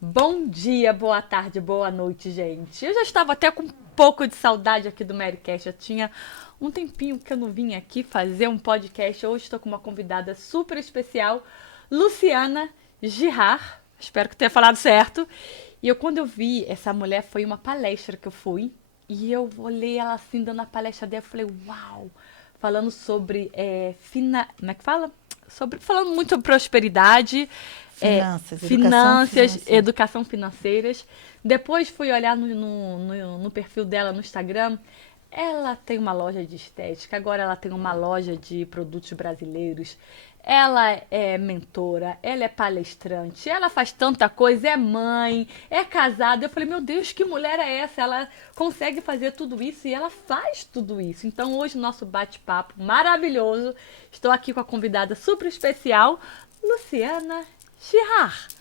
Bom dia, boa tarde, boa noite, gente. Eu já estava até com um pouco de saudade aqui do Marycast. Eu tinha um tempinho que eu não vim aqui fazer um podcast. Hoje estou com uma convidada super especial, Luciana Girard. Espero que tenha falado certo. E quando eu vi essa mulher, foi uma palestra que eu fui. E eu olhei ela assim, dando a palestra dela, eu falei, uau! Falando sobre, como é que fala? Falando muito sobre prosperidade, Finanças, educação finanças, financeira. educação financeiras. Depois fui olhar no perfil dela no Instagram. Ela tem uma loja de estética, agora ela tem uma loja de produtos brasileiros. Ela é mentora, ela é palestrante, ela faz tanta coisa, é mãe, é casada. Eu falei, meu Deus, que mulher é essa? Ela consegue fazer tudo isso e ela faz tudo isso. Então, hoje, nosso bate-papo maravilhoso. Estou aqui com a convidada super especial, Luciana Girard.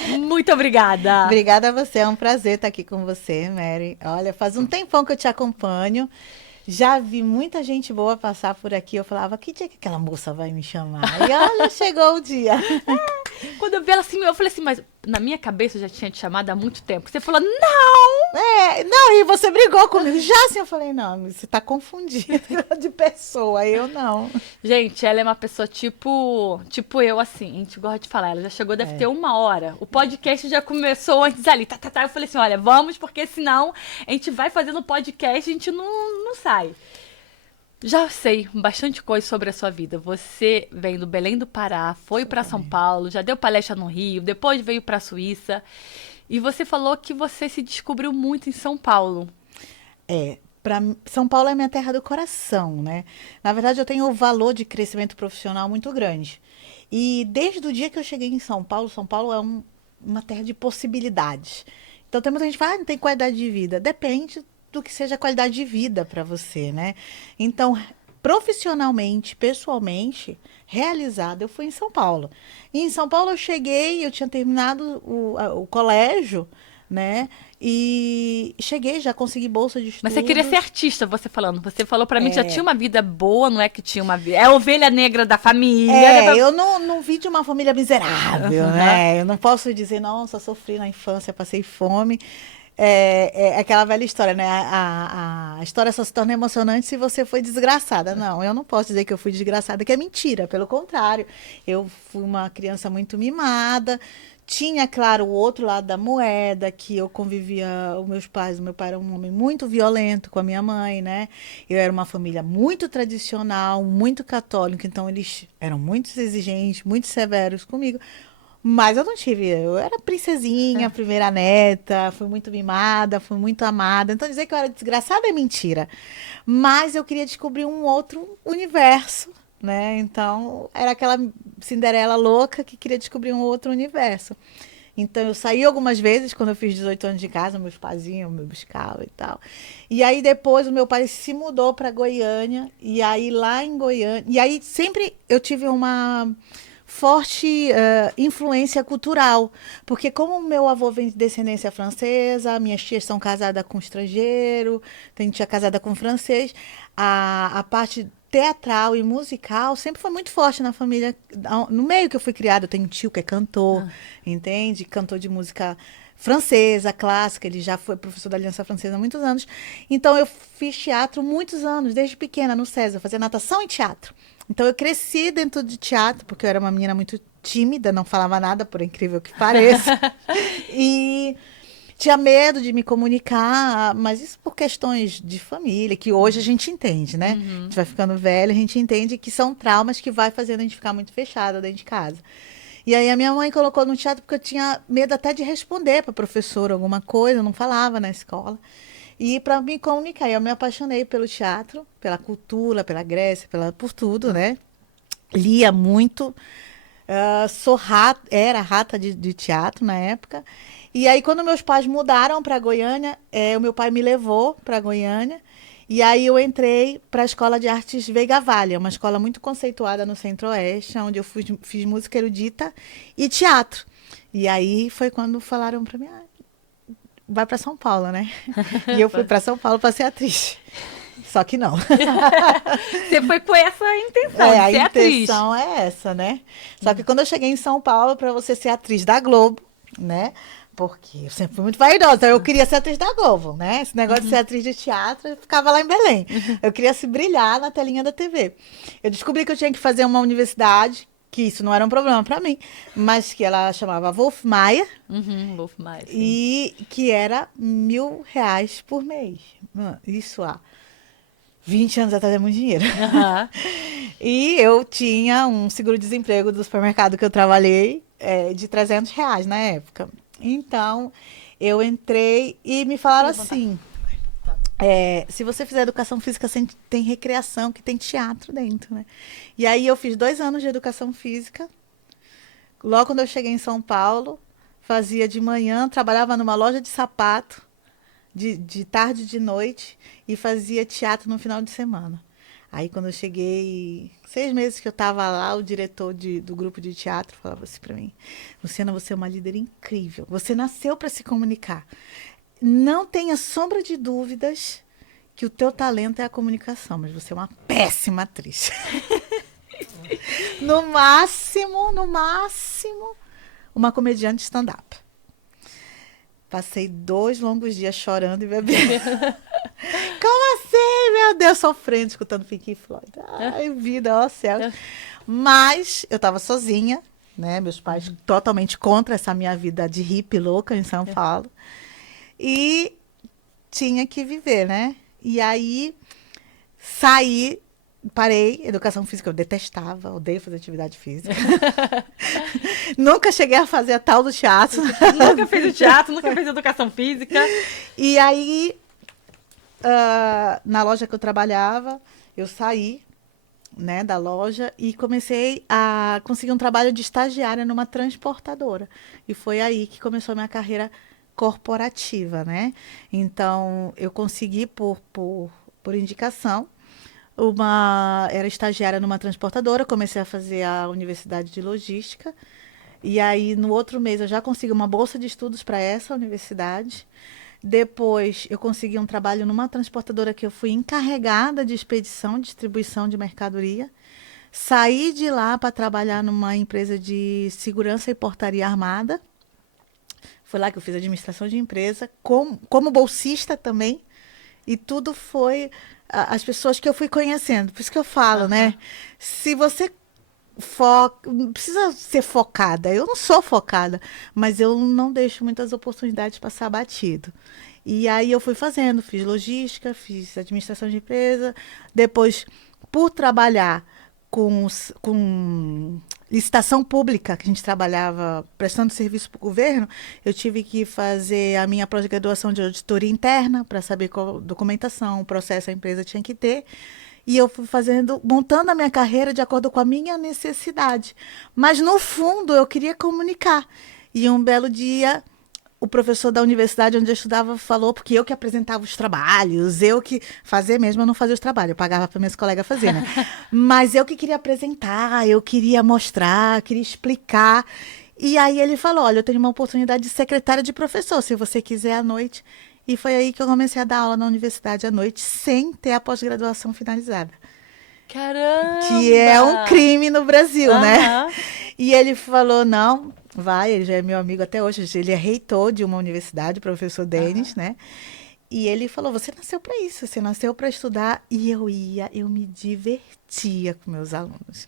Ê, Muito obrigada. Obrigada a você, é um prazer estar aqui com você, Mary. Olha, faz um tempão que eu te acompanho. Já vi muita gente boa passar por aqui. Eu falava, que dia que aquela moça vai me chamar? E olha, chegou o dia. Quando eu vi ela assim, eu falei assim, mas na minha cabeça eu já tinha te chamado há muito tempo. Você falou, não! Não, e você brigou comigo. Já assim, eu falei, não, você está confundindo de pessoa, eu não. Gente, ela é uma pessoa tipo eu, assim, a gente gosta de falar. Ela já chegou, deve ter É, uma hora. O podcast já começou antes ali, tá. Eu falei assim, olha, vamos, porque senão a gente vai fazendo podcast e a gente não sai. Já sei bastante coisa sobre a sua vida. Você vem do Belém do Pará, foi para São exatamente. Paulo, já deu palestra no Rio, depois veio para a Suíça. E você falou que você se descobriu muito em São Paulo. Para São Paulo é minha terra do coração, né? Na verdade, eu tenho um valor de crescimento profissional muito grande. E desde o dia que eu cheguei em São Paulo é uma terra de possibilidades. Então tem muita gente que fala, não tem qualidade de vida. Depende do que seja qualidade de vida para você, né? Então, profissionalmente, pessoalmente, realizada, eu fui em São Paulo. E em São Paulo eu cheguei, eu tinha terminado o colégio, né? E cheguei, já consegui bolsa de Mas você queria ser estudos. artista, você falando. Você falou pra mim que já tinha uma vida boa, não é que tinha uma vida. É a ovelha negra da família. Eu não vi de uma família miserável, Aham. né? Eu não posso dizer, nossa, sofri na infância, passei fome. É aquela velha história, né? A história só se torna emocionante se você foi desgraçada. Não, eu não posso dizer que eu fui desgraçada, que é mentira. Pelo contrário, eu fui uma criança muito mimada. Tinha, claro, o outro lado da moeda, que eu convivia, os meus pais, o meu pai era um homem muito violento com a minha mãe, né? Eu era uma família muito tradicional, muito católica, então eles eram muito exigentes, muito severos comigo. Mas eu não tive, eu era princesinha, primeira neta, fui muito mimada, fui muito amada. Então dizer que eu era desgraçada é mentira. Mas eu queria descobrir um outro universo, né? Então era aquela Cinderela louca que queria descobrir um outro universo. Então eu saí algumas vezes quando eu fiz 18 anos de casa, meus pais iam me buscar e tal. E aí depois o meu pai se mudou para Goiânia, e aí lá em Goiânia, e aí sempre eu tive uma forte influência cultural, porque como meu avô vem de descendência francesa, minhas tias são casadas com estrangeiro, tem tia casada com francês, a parte teatral e musical sempre foi muito forte na família. No meio que eu fui criada, eu tenho um tio que é cantor, entende? Cantor de música francesa, clássica, ele já foi professor da Aliança Francesa há muitos anos. Então eu fiz teatro muitos anos, desde pequena no César, eu fazia natação e teatro. Então eu cresci dentro de teatro, porque eu era uma menina muito tímida, não falava nada, por incrível que pareça. E tinha medo de me comunicar, mas isso por questões de família, que hoje a gente entende, né? A gente Uhum. vai ficando velho, a gente entende que são traumas que vai fazendo a gente ficar muito fechada dentro de casa. E aí a minha mãe colocou no teatro porque eu tinha medo até de responder para a professora alguma coisa, eu não falava na escola. E para me comunicar, eu me apaixonei pelo teatro, pela cultura, pela Grécia, por tudo, né? Lia muito, era rata de teatro na época. E aí, quando meus pais mudaram para Goiânia, o meu pai me levou para Goiânia. E aí eu entrei para a Escola de Artes Veiga Vale, uma escola muito conceituada no Centro-Oeste, onde eu fiz música erudita e teatro. E aí foi quando falaram para mim, vai para São Paulo, né? E eu fui para São Paulo para ser atriz. Só que não. Você foi com essa intenção A de ser atriz. intenção é essa, né? Só que quando eu cheguei em São Paulo, para você ser atriz da Globo, né? Porque eu sempre fui muito vaidosa, então eu queria ser atriz da Globo, né? Esse negócio de ser atriz de teatro, eu ficava lá em Belém. Eu queria se brilhar na telinha da TV. Eu descobri que eu tinha que fazer uma universidade, que isso não era um problema para mim, mas que ela chamava Wolf Maia, Wolf Maia, sim. e que era R$ 1.000 por mês. Isso há 20 anos atrás é muito dinheiro. Aham. E eu tinha um seguro-desemprego do supermercado que eu trabalhei de R$ 300 na época. Então, eu entrei e me falaram assim, se você fizer educação física, tem recreação, que tem teatro dentro, né? E aí eu fiz 2 anos de educação física. Logo quando eu cheguei em São Paulo, fazia de manhã, trabalhava numa loja de sapato, de tarde e de noite, e fazia teatro no final de semana. Aí, quando eu cheguei, 6 meses que eu estava lá, o diretor do grupo de teatro falava assim para mim: Luciana, você é uma líder incrível. Você nasceu para se comunicar. Não tenha sombra de dúvidas que o teu talento é a comunicação, mas você é uma péssima atriz. No máximo, uma comediante stand-up. Passei 2 longos dias chorando e bebendo. Como assim, meu Deus, sofrendo, escutando Pink Floyd. Ai, vida, ó céu. Mas eu tava sozinha, né? Meus pais totalmente contra essa minha vida de hippie louca em São Paulo. E tinha que viver, né? E aí saí, parei, educação física, eu detestava, odeio fazer atividade física. Nunca cheguei a fazer a tal do teatro. Nunca fez o teatro, nunca fez educação física. E aí, na loja que eu trabalhava, eu saí, né, da loja e comecei a conseguir um trabalho de estagiária numa transportadora. E foi aí que começou a minha carreira corporativa, né? Então, eu consegui, por indicação, era estagiária numa transportadora, comecei a fazer a universidade de logística. E aí, no outro mês, eu já consegui uma bolsa de estudos para essa universidade. Depois, eu consegui um trabalho numa transportadora que eu fui encarregada de expedição, distribuição de mercadoria. Saí de lá para trabalhar numa empresa de segurança e portaria armada. Foi lá que eu fiz administração de empresa, como bolsista também. E tudo foi as pessoas que eu fui conhecendo. Por isso que eu falo, né? Se você não precisa ser focada. Eu não sou focada, mas eu não deixo muitas oportunidades passar batido. E aí eu fui fazendo, fiz logística, fiz administração de empresa. Depois, por trabalhar com licitação pública, que a gente trabalhava prestando serviço para o governo, eu tive que fazer a minha pós-graduação de auditoria interna para saber qual documentação, o processo a empresa tinha que ter. E eu fui montando a minha carreira de acordo com a minha necessidade. Mas, no fundo, eu queria comunicar. E um belo dia, o professor da universidade onde eu estudava falou, porque eu que apresentava os trabalhos, eu que fazia mesmo, eu não fazia os trabalhos, eu pagava para meus colegas fazer, né? Mas eu que queria apresentar, eu queria mostrar, queria explicar. E aí ele falou: olha, eu tenho uma oportunidade de secretária de professor, se você quiser à noite. E foi aí que eu comecei a dar aula na universidade à noite, sem ter a pós-graduação finalizada. Caramba! Que é um crime no Brasil, né? Aham. E ele falou: não, vai, ele já é meu amigo até hoje, ele é reitor de uma universidade, professor Denis, né? E ele falou: você nasceu para isso, você nasceu para estudar. E eu me divertia com meus alunos.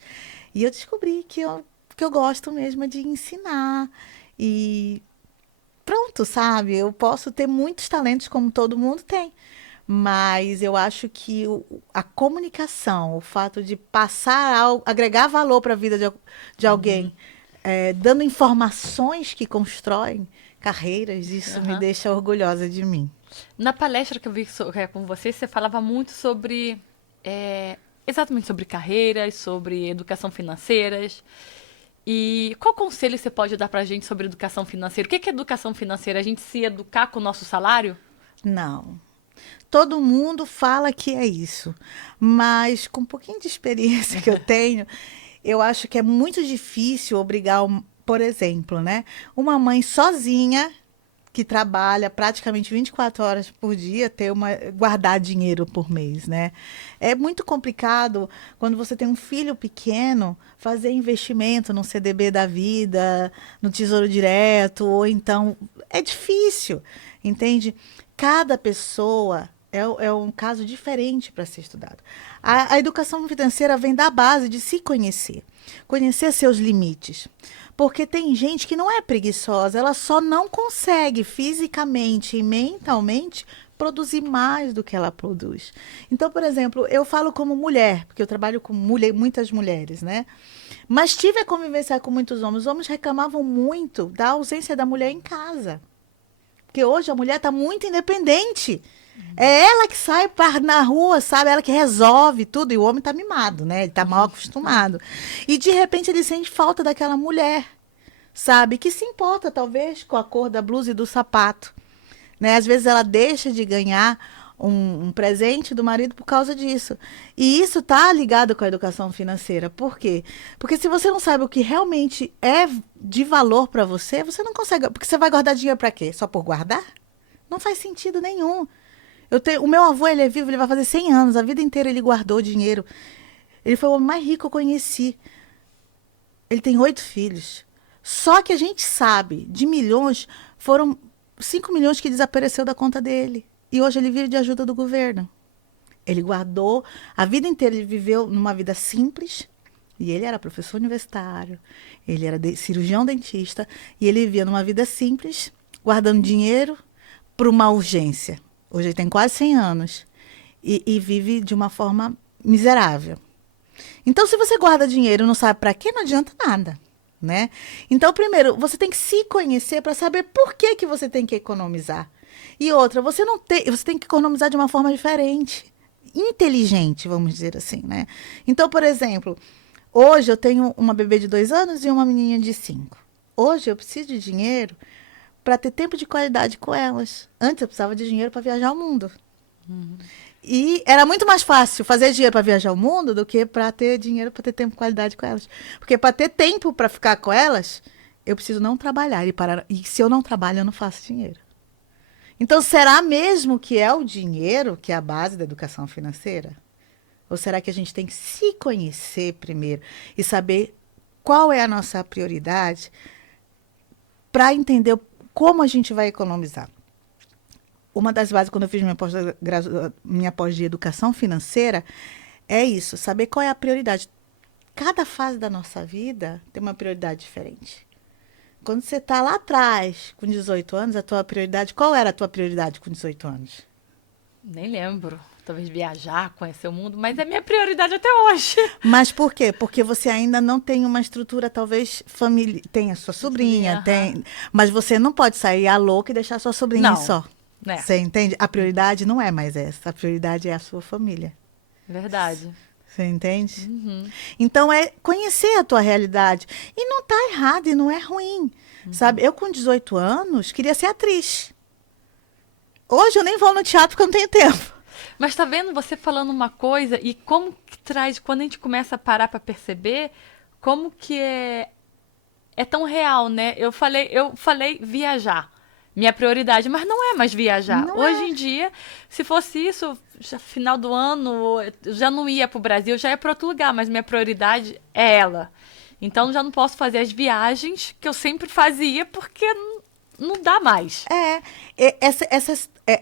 E eu descobri que eu gosto mesmo de ensinar. E pronto, sabe? Eu posso ter muitos talentos como todo mundo tem, mas eu acho que a comunicação, o fato de agregar valor para a vida de alguém, dando informações que constroem carreiras, isso me Aham. deixa orgulhosa de mim. Na palestra que eu vi com você, você falava muito sobre, exatamente sobre carreiras, sobre educação financeiras. E qual conselho você pode dar pra gente sobre educação financeira? O que é educação financeira? A gente se educar com o nosso salário? Não. Todo mundo fala que é isso, mas com um pouquinho de experiência que eu tenho, eu acho que é muito difícil obrigar, por exemplo, né, uma mãe sozinha que trabalha praticamente 24 horas por dia guardar dinheiro por mês, né? É muito complicado quando você tem um filho pequeno fazer investimento no CDB da vida, no Tesouro Direto, ou então é difícil, entende? Cada pessoa é um caso diferente para ser estudado. A educação financeira vem da base de se conhecer, conhecer seus limites. Porque tem gente que não é preguiçosa, ela só não consegue fisicamente e mentalmente produzir mais do que ela produz. Então, por exemplo, eu falo como mulher, porque eu trabalho com muitas mulheres, né? Mas tive a convivência com muitos homens. Os homens reclamavam muito da ausência da mulher em casa. Porque hoje a mulher está muito independente. É ela que sai na rua, sabe? Ela que resolve tudo. E o homem está mimado, né? Ele está mal acostumado. E de repente ele sente falta daquela mulher, sabe? Que se importa, talvez, com a cor da blusa e do sapato. Né? Às vezes ela deixa de ganhar um presente do marido por causa disso. E isso está ligado com a educação financeira. Por quê? Porque se você não sabe o que realmente é de valor para você, você não consegue. Porque você vai guardar dinheiro para quê? Só por guardar? Não faz sentido nenhum. O meu avô, ele é vivo, ele vai fazer 100 anos. A vida inteira ele guardou dinheiro. Ele foi o homem mais rico que eu conheci. Ele tem 8 filhos. Só que a gente sabe, de milhões, foram 5 milhões que desapareceu da conta dele. E hoje ele vive de ajuda do governo. Ele guardou, a vida inteira ele viveu numa vida simples. E ele era professor universitário, ele era cirurgião dentista. E ele vivia numa vida simples, guardando dinheiro para uma urgência. Hoje ele tem quase 100 anos e vive de uma forma miserável. Então, se você guarda dinheiro e não sabe para quê, não adianta nada, né? Então, primeiro, você tem que se conhecer para saber por que que você tem que economizar. E outra, você tem que economizar de uma forma diferente, inteligente, vamos dizer assim, né? Então, por exemplo, hoje eu tenho uma bebê de 2 anos e uma menininha de 5. Hoje eu preciso de dinheiro para ter tempo de qualidade com elas. Antes eu precisava de dinheiro para viajar ao mundo. E era muito mais fácil fazer dinheiro para viajar ao mundo do que para ter dinheiro para ter tempo de qualidade com elas. Porque para ter tempo para ficar com elas, eu preciso não trabalhar. E se eu não trabalho, eu não faço dinheiro. Então, será mesmo que é o dinheiro que é a base da educação financeira? Ou será que a gente tem que se conhecer primeiro e saber qual é a nossa prioridade para entender como a gente vai economizar? Uma das bases, quando eu fiz minha pós de educação financeira, é isso, saber qual é a prioridade. Cada fase da nossa vida tem uma prioridade diferente. Quando você está lá atrás, com 18 anos, a tua prioridade, qual era a tua prioridade com 18 anos? Nem lembro. Talvez viajar, conhecer o mundo, mas é minha prioridade até hoje. Mas por quê? Porque você ainda não tem uma estrutura, talvez, família. Tem a sua sobrinha, tem. Mas você não pode sair à louca e deixar a sua sobrinha só. Né? Você entende? A prioridade não é mais essa. A prioridade é a sua família. Verdade. Você entende? Então, é conhecer a tua realidade. E não tá errado, e não é ruim. Sabe? Eu, com 18 anos, queria ser atriz. Hoje eu nem vou no teatro porque eu não tenho tempo. Mas tá vendo você falando uma coisa e como que traz, quando a gente começa a parar para perceber, como que é tão real, né? Eu falei viajar, minha prioridade, mas não é mais viajar. Não Hoje é. em dia, se fosse isso, já, final do ano, eu já não ia pro Brasil, já ia para outro lugar, mas minha prioridade é ela. Então já não posso fazer as viagens que eu sempre fazia porque não dá mais.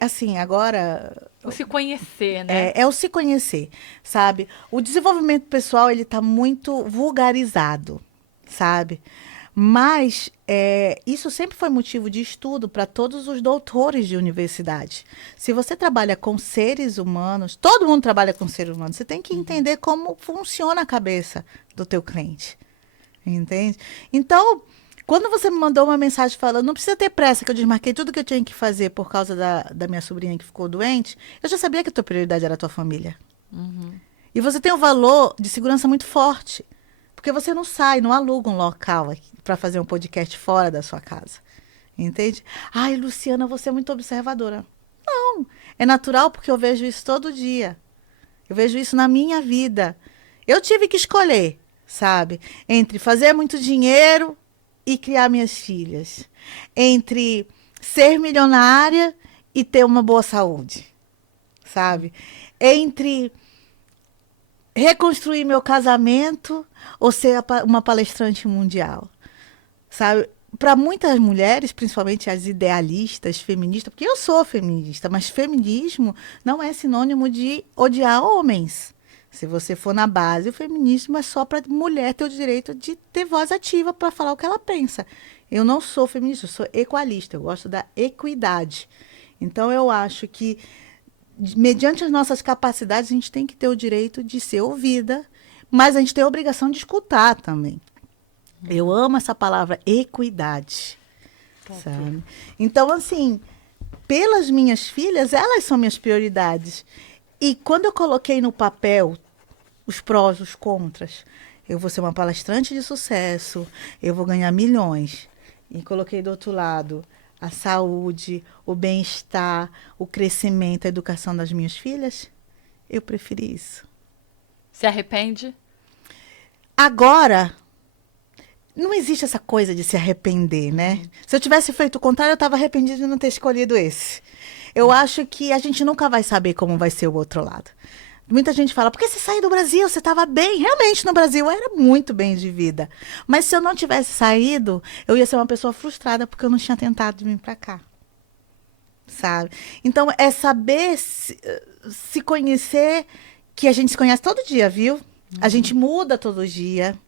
Assim, agora... O se conhecer, né? É o se conhecer, sabe? O desenvolvimento pessoal, ele está muito vulgarizado, sabe? Mas isso sempre foi motivo de estudo para todos os doutores de universidade. Se você trabalha com seres humanos, todo mundo trabalha com seres humanos, você tem que entender como funciona a cabeça do teu cliente, entende? Então... Quando você me mandou uma mensagem falando, não precisa ter pressa, que eu desmarquei tudo que eu tinha que fazer por causa da minha sobrinha que ficou doente, eu já sabia que a tua prioridade era a tua família. E você tem um valor de segurança muito forte. Porque você não sai, não aluga um local para fazer um podcast fora da sua casa. Entende? Ai, Luciana, você é muito observadora. Não, é natural porque eu vejo isso todo dia. Eu vejo isso na minha vida. Eu tive que escolher, sabe? Entre fazer muito dinheiro... e criar minhas filhas, entre ser milionária e ter uma boa saúde, sabe? Entre reconstruir meu casamento ou ser uma palestrante mundial, sabe? Para muitas mulheres, principalmente as idealistas, feministas, porque eu sou feminista, mas feminismo não é sinônimo de odiar homens. Se você for na base, o feminismo é só para mulher ter o direito de ter voz ativa para falar o que ela pensa. Eu não sou feminista, eu sou equalista, eu gosto da equidade. Então, eu acho que, mediante as nossas capacidades, a gente tem que ter o direito de ser ouvida, mas a gente tem a obrigação de escutar também. Eu amo essa palavra equidade, sabe? Então, assim, pelas minhas filhas, elas são minhas prioridades. E quando eu coloquei no papel os prós, os contras, eu vou ser uma palestrante de sucesso, eu vou ganhar milhões. E coloquei do outro lado a saúde, o bem-estar, o crescimento, a educação das minhas filhas, eu preferi isso. Se arrepende? Agora, não existe essa coisa de se arrepender, né? Se eu tivesse feito o contrário, eu estava arrependida de não ter escolhido esse. Eu acho que a gente nunca vai saber como vai ser o outro lado. Muita gente fala, por que você saiu do Brasil? Você estava bem. Realmente, no Brasil, eu era muito bem de vida. Mas se eu não tivesse saído, eu ia ser uma pessoa frustrada porque eu não tinha tentado vir para cá. Sabe? Então, é saber se conhecer, que a gente se conhece todo dia, viu? A gente muda todo dia.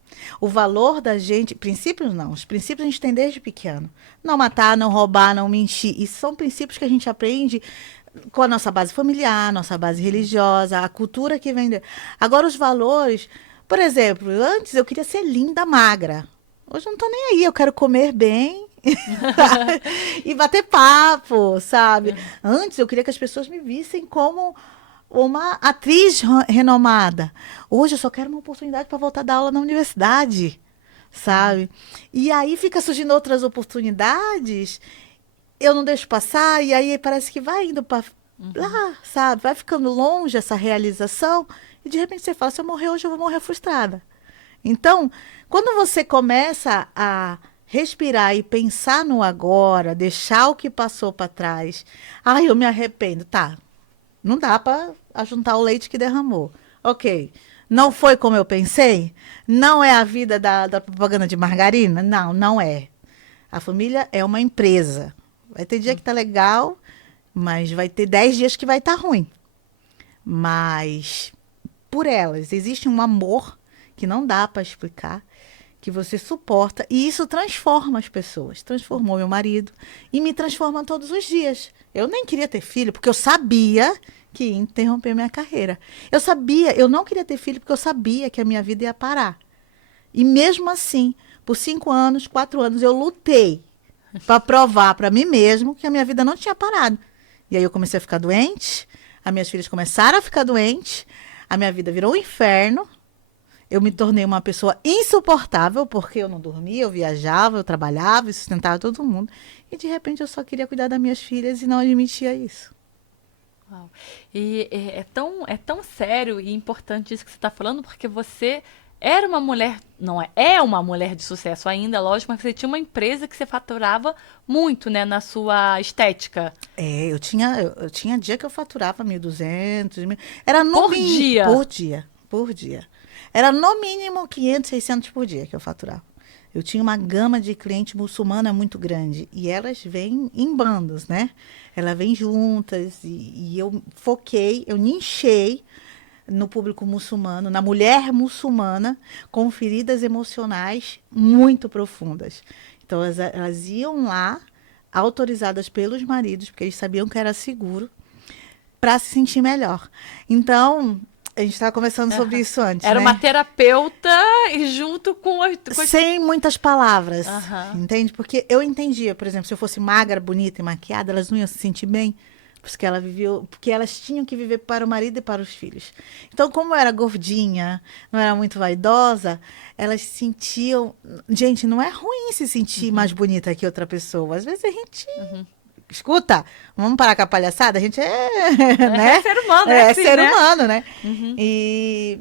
O valor da gente, princípios não, os princípios a gente tem desde pequeno. Não matar, não roubar, não mentir. Isso são princípios que a gente aprende com a nossa base familiar, nossa base religiosa, a cultura que vem. Agora, os valores, por exemplo, antes eu queria ser linda, magra. Hoje eu não tô nem aí, eu quero comer bem e bater papo, sabe? Antes eu queria que as pessoas me vissem como uma atriz renomada. Hoje eu só quero uma oportunidade para voltar a dar aula na universidade, sabe? E aí fica surgindo outras oportunidades, eu não deixo passar, e aí parece que vai indo para lá, sabe? Vai ficando longe essa realização, e de repente você fala, se eu morrer hoje, eu vou morrer frustrada. Então, quando você começa a respirar e pensar no agora, deixar o que passou para trás, ai, eu me arrependo, tá? Não dá para ajuntar o leite que derramou. Ok. Não foi como eu pensei? Não é a vida da propaganda de margarina? Não, não é. A família é uma empresa. Vai ter dia que tá legal, mas vai ter 10 dias que vai estar ruim. Mas, por elas, existe um amor que não dá para explicar, que você suporta, e isso transforma as pessoas. Transformou meu marido e me transforma todos os dias. Eu nem queria ter filho, porque eu sabia que ia interromper minha carreira. Eu não queria ter filho, porque eu sabia que a minha vida ia parar. E mesmo assim, por 5 anos, 4 anos, eu lutei para provar para mim mesmo que a minha vida não tinha parado. E aí eu comecei a ficar doente, as minhas filhas começaram a ficar doentes, a minha vida virou um inferno. Eu me tornei uma pessoa insuportável, porque eu não dormia, eu viajava, eu trabalhava, eu sustentava todo mundo. E, de repente, eu só queria cuidar das minhas filhas e não admitia isso. Uau. E é tão sério e importante isso que você está falando, porque você era uma mulher, não é, é uma mulher de sucesso ainda, lógico, mas você tinha uma empresa que você faturava muito, né, na sua estética. Eu tinha dia que eu faturava 1.200, era no Por mínimo, dia? por dia. Era no mínimo 500, 600 por dia que eu faturava. Eu tinha uma gama de cliente muçulmana muito grande. E elas vêm em bandos, né? Elas vêm juntas. E eu foquei, eu nichei no público muçulmano, na mulher muçulmana, com feridas emocionais muito profundas. Então, elas iam lá, autorizadas pelos maridos, porque eles sabiam que era seguro, para se sentir melhor. Então, a gente estava conversando sobre isso antes, Era né? uma terapeuta e junto com as... Sem muitas palavras, Aham. entende? Porque eu entendia, por exemplo, se eu fosse magra, bonita e maquiada, elas não iam se sentir bem, porque elas tinham que viver para o marido e para os filhos. Então, como eu era gordinha, não era muito vaidosa, elas se sentiam... Gente, não é ruim se sentir mais bonita que outra pessoa. Às vezes a gente... Escuta, vamos parar com a palhaçada? A gente né? É ser humano, É assim, ser né? humano, né? E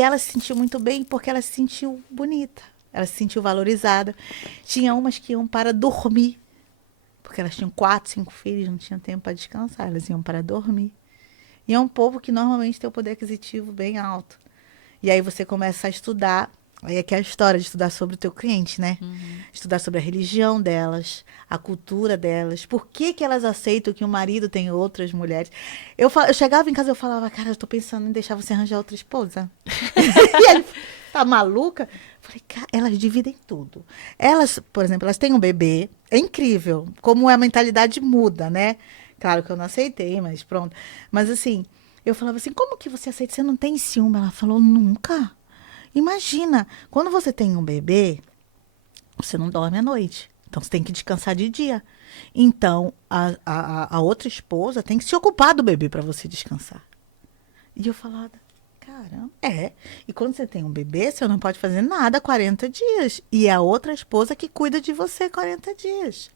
ela se sentiu muito bem porque ela se sentiu bonita. Ela se sentiu valorizada. Tinha umas que iam para dormir, porque porque elas tinham 4, 5 filhos, não tinham tempo para descansar, elas iam para dormir. E é um povo que normalmente tem o poder aquisitivo bem alto. E aí você começa a estudar, aí é que é a história de estudar sobre o teu cliente, né? Estudar sobre a religião delas, a cultura delas, por que que elas aceitam que o marido tem outras mulheres. Eu chegava em casa e eu falava, cara, eu tô pensando em deixar você arranjar outra esposa. E ele, tá maluca? Eu falei, cara, elas dividem tudo. Elas, por exemplo, elas têm um bebê, é incrível como a mentalidade muda, né? Claro que eu não aceitei, mas pronto. Mas assim, eu falava assim, como que você aceita? Você não tem ciúme? Ela falou, nunca. Imagina, quando você tem um bebê, você não dorme à noite. Então, você tem que descansar de dia. Então, a outra esposa tem que se ocupar do bebê para você descansar. E eu falava, caramba, é. E quando você tem um bebê, você não pode fazer nada 40 dias. E é a outra esposa que cuida de você 40 dias.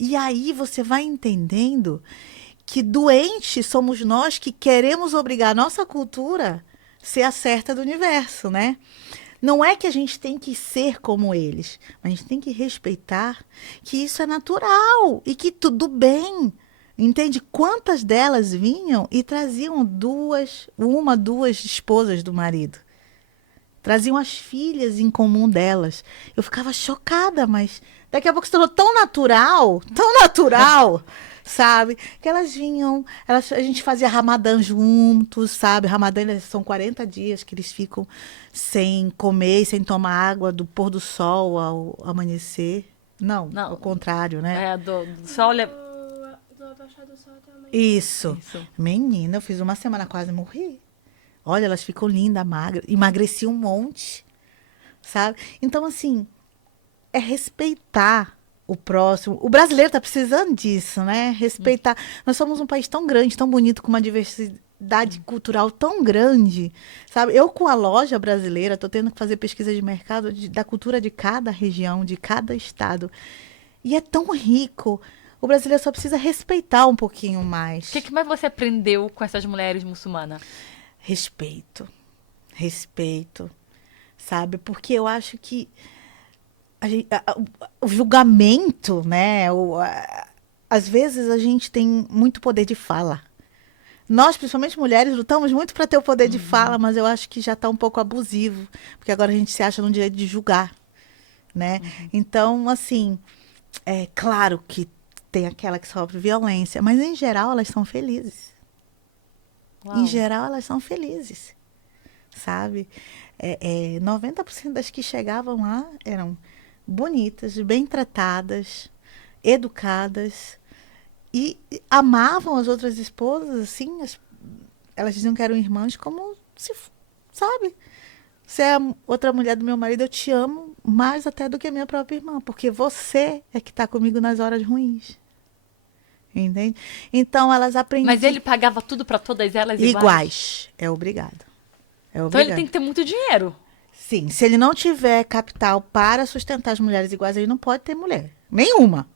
E aí você vai entendendo que doentes somos nós que queremos obrigar a nossa cultura a ser a certa do universo, né? Não é que a gente tem que ser como eles, mas a gente tem que respeitar que isso é natural e que tudo bem. Entende? Quantas delas vinham e traziam duas esposas do marido. Traziam as filhas em comum delas. Eu ficava chocada, mas daqui a pouco se tornou tão natural, sabe? Que elas vinham, a gente fazia Ramadã juntos, sabe? Ramadã são 40 dias que eles ficam sem comer e sem tomar água do pôr do sol ao amanhecer. Não, Não. ao contrário, né? Do sol... Do abaixar do sol até amanhã. Isso. Isso. Menina, eu fiz uma semana, quase morri. Olha, elas ficam lindas, magras. Emagreci um monte, sabe? Então, assim, é respeitar o próximo. O brasileiro tá precisando disso, né? Respeitar. Nós somos um país tão grande, tão bonito, com uma diversidade cultural tão grande, sabe? Eu, com a loja brasileira, tô tendo que fazer pesquisa de mercado da cultura de cada região, de cada estado. E é tão rico. O brasileiro só precisa respeitar um pouquinho mais. O que mais você aprendeu com essas mulheres muçulmanas? Respeito, sabe? Porque eu acho que o julgamento, né? Às vezes a gente tem muito poder de fala. Nós, principalmente mulheres, lutamos muito para ter o poder de fala, mas eu acho que já está um pouco abusivo, porque agora a gente se acha no direito de julgar, né? Então, assim, é claro que tem aquela que sofre violência, mas em geral elas são felizes. Uau. Em geral, elas são felizes, sabe? 90% das que chegavam lá eram bonitas, bem tratadas, educadas e amavam as outras esposas, assim, elas diziam que eram irmãs como se, sabe? Você é outra mulher do meu marido, eu te amo mais até do que a minha própria irmã, porque você é que está comigo nas horas ruins. Entende? Então elas aprendiam. Mas ele pagava tudo pra todas elas iguais. É obrigado. Então ele tem que ter muito dinheiro. Sim, se ele não tiver capital para sustentar as mulheres iguais, ele não pode ter mulher. Nenhuma.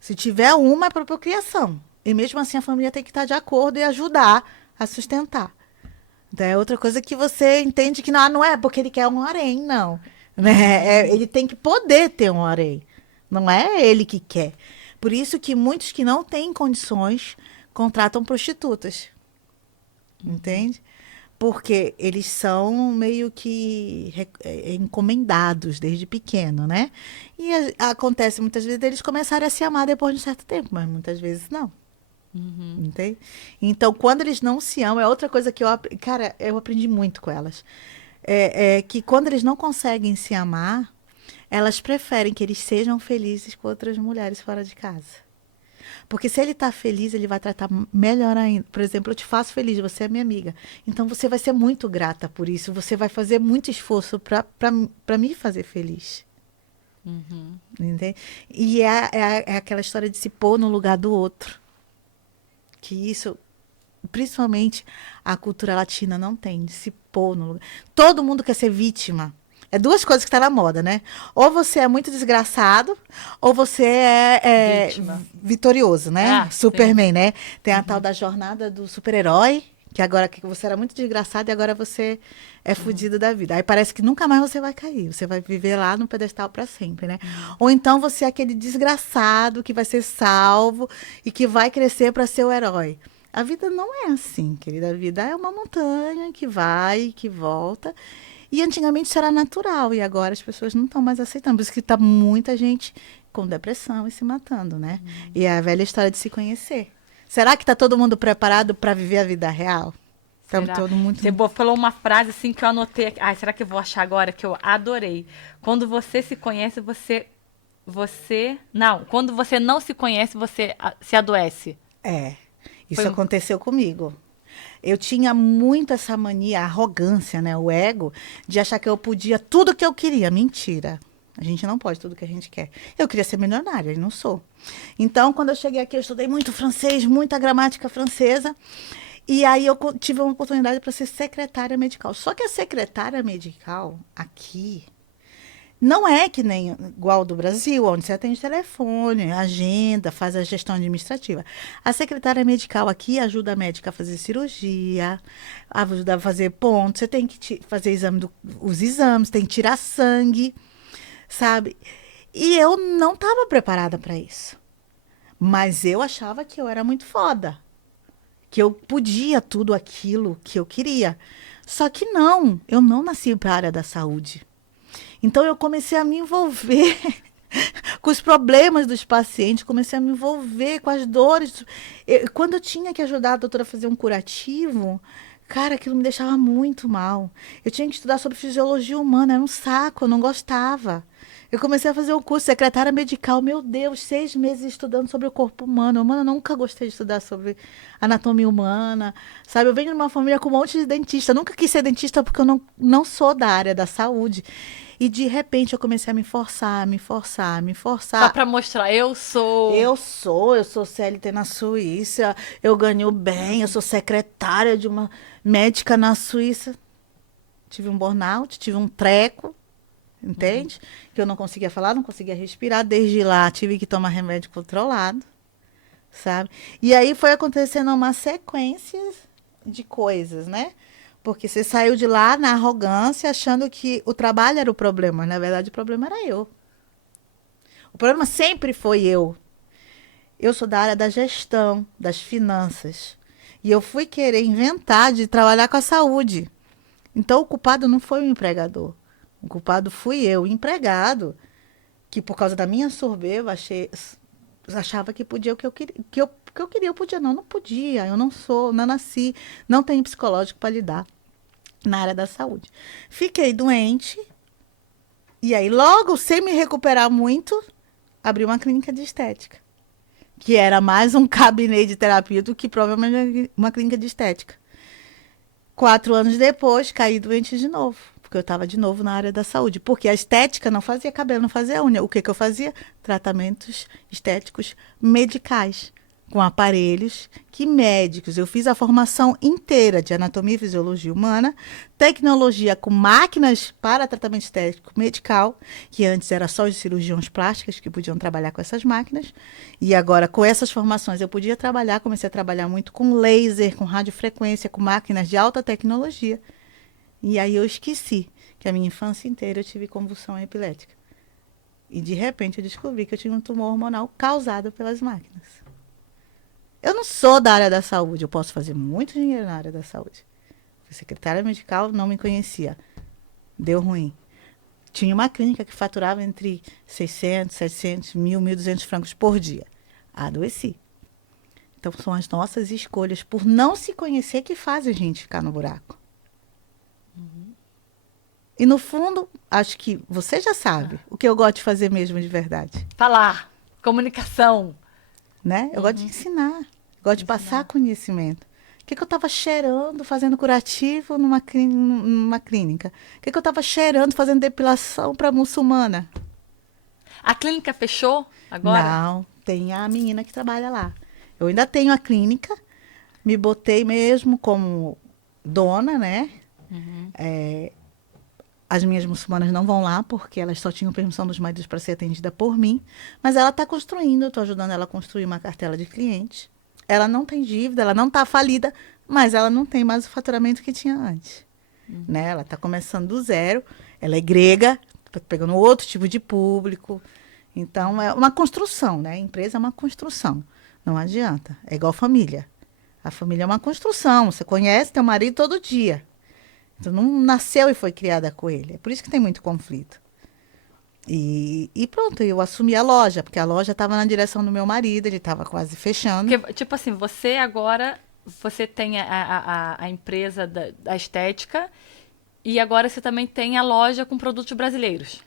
Se tiver uma, é para procriação. E mesmo assim a família tem que estar de acordo e ajudar a sustentar. Então é outra coisa que você entende que não é porque ele quer um harém, não. Né? Ele tem que poder ter um harém. Não é ele que quer. Por isso que muitos que não têm condições contratam prostitutas. Entende? Porque eles são meio que encomendados desde pequeno, né? E acontece muitas vezes deles começarem a se amar depois de um certo tempo, mas muitas vezes não. Entende? Então, quando eles não se amam, é outra coisa que eu aprendi muito com elas. Que quando eles não conseguem se amar, elas preferem que eles sejam felizes com outras mulheres fora de casa. Porque se ele está feliz, ele vai tratar melhor ainda. Por exemplo, eu te faço feliz, você é minha amiga. Então, você vai ser muito grata por isso. Você vai fazer muito esforço para me fazer feliz. Entende? E é aquela história de se pôr no lugar do outro. Que isso, principalmente, a cultura latina não tem, de se pôr no lugar. Todo mundo quer ser vítima. É duas coisas que tá na moda, né? Ou você é muito desgraçado, ou você é Vítima. vitorioso, né? Ah, Superman, sim. né? Tem a tal da jornada do super-herói, Que agora que você era muito desgraçado e agora você é fudido da vida. Aí parece que nunca mais você vai cair. Você vai viver lá no pedestal para sempre, né? Ou então você é aquele desgraçado que vai ser salvo e que vai crescer para ser o herói. A vida não é assim, querida. A vida é uma montanha que vai, que volta. E antigamente isso era natural e agora as pessoas não estão mais aceitando. Por isso que está muita gente com depressão e se matando, né? E é a velha história de se conhecer. Será que está todo mundo preparado para viver a vida real? Estamos Será? todo mundo... Você falou uma frase assim que eu anotei aqui. Ai, será que eu vou achar agora? Que eu adorei. Quando você se conhece, Não, quando você não se conhece, você se adoece. É, isso Foi- aconteceu comigo. Eu tinha muito essa mania, a arrogância, né? O ego, de achar que eu podia tudo que eu queria. Mentira. A gente não pode tudo que a gente quer. Eu queria ser milionária, e não sou. Então, quando eu cheguei aqui, eu estudei muito francês, muita gramática francesa. E aí eu tive uma oportunidade para ser secretária medical. Só que a secretária medical aqui não é que nem igual do Brasil, onde você atende telefone, agenda, faz a gestão administrativa. A secretária medical aqui ajuda a médica a fazer cirurgia, ajuda a fazer ponto. Você tem que fazer os exames, tem que tirar sangue, sabe? E eu não estava preparada para isso. Mas eu achava que eu era muito foda, que eu podia tudo aquilo que eu queria. Só que não, eu não nasci para a área da saúde. Então eu comecei a me envolver com os problemas dos pacientes, comecei a me envolver com as dores. Quando eu tinha que ajudar a doutora a fazer um curativo, cara, aquilo me deixava muito mal. Eu tinha que estudar sobre fisiologia humana, era um saco, eu não gostava. Eu comecei a fazer o curso secretária medical, meu Deus, 6 meses estudando sobre o corpo humano. Mano, eu nunca gostei de estudar sobre anatomia humana, sabe? Eu venho de uma família com um monte de dentista. Eu nunca quis ser dentista porque eu não sou da área da saúde. E de repente eu comecei a me forçar, me forçar, me forçar. Só pra mostrar, eu sou. Eu sou CLT na Suíça, eu ganho bem, eu sou secretária de uma médica na Suíça. Tive um burnout, tive um treco, entende? Que eu não conseguia falar, não conseguia respirar. Desde lá tive que tomar remédio controlado, sabe? E aí foi acontecendo uma sequência de coisas, né? Porque você saiu de lá na arrogância, achando que o trabalho era o problema. Na verdade, o problema era eu. O problema sempre foi eu. Eu sou da área da gestão, das finanças. E eu fui querer inventar de trabalhar com a saúde. Então, o culpado não foi o empregador. O culpado fui eu, o empregado, que por causa da minha soberba achava que podia o que eu queria. Que eu queria, eu podia. Não podia. Eu não sou, não nasci, não tenho psicológico para lidar na área da saúde. Fiquei doente. E aí, logo, sem me recuperar muito, abri uma clínica de estética. Que era mais um gabinete de terapia do que provavelmente uma clínica de estética. 4 anos depois, caí doente de novo. Porque eu estava de novo na área da saúde. Porque a estética não fazia cabelo, não fazia unha. O que eu fazia? Tratamentos estéticos medicais. Com aparelhos que médicos. Eu fiz a formação inteira de anatomia e fisiologia humana, tecnologia com máquinas para tratamento estético medical, que antes era só os cirurgiões plásticos que podiam trabalhar com essas máquinas. E agora, com essas formações, eu podia trabalhar, comecei a trabalhar muito com laser, com radiofrequência, com máquinas de alta tecnologia. E aí eu esqueci que a minha infância inteira eu tive convulsão epilética. E de repente eu descobri que eu tinha um tumor hormonal causado pelas máquinas. Eu não sou da área da saúde, eu posso fazer muito dinheiro na área da saúde. Fui secretária medical, não me conhecia. Deu ruim. Tinha uma clínica que faturava entre 600, 700, 1.000, 1.200 francos por dia. Adoeci. Então são as nossas escolhas por não se conhecer que fazem a gente ficar no buraco. E no fundo, acho que você já sabe o que eu gosto de fazer mesmo de verdade. Falar. Comunicação. Né? Eu gosto de ensinar. Gosto de passar conhecimento. O que eu estava cheirando, fazendo curativo numa clínica? O que eu estava cheirando, fazendo depilação para muçulmana? A clínica fechou agora? Não, tem a menina que trabalha lá. Eu ainda tenho a clínica, me botei mesmo como dona, né? As minhas muçulmanas não vão lá, porque elas só tinham permissão dos maridos para ser atendida por mim. Mas ela está construindo, eu estou ajudando ela a construir uma cartela de clientes. Ela não tem dívida, ela não está falida, mas ela não tem mais o faturamento que tinha antes. Né? Ela está começando do zero, ela é grega, tá pegando outro tipo de público. Então, é uma construção, né? A empresa é uma construção, não adianta. É igual família. A família é uma construção, você conhece teu marido todo dia. Então, não nasceu e foi criada com ele. É por isso que tem muito conflito. E pronto, eu assumi a loja, porque a loja estava na direção do meu marido, ele estava quase fechando. Porque, tipo assim, você agora, você tem a empresa da estética e agora você também tem a loja com produtos brasileiros.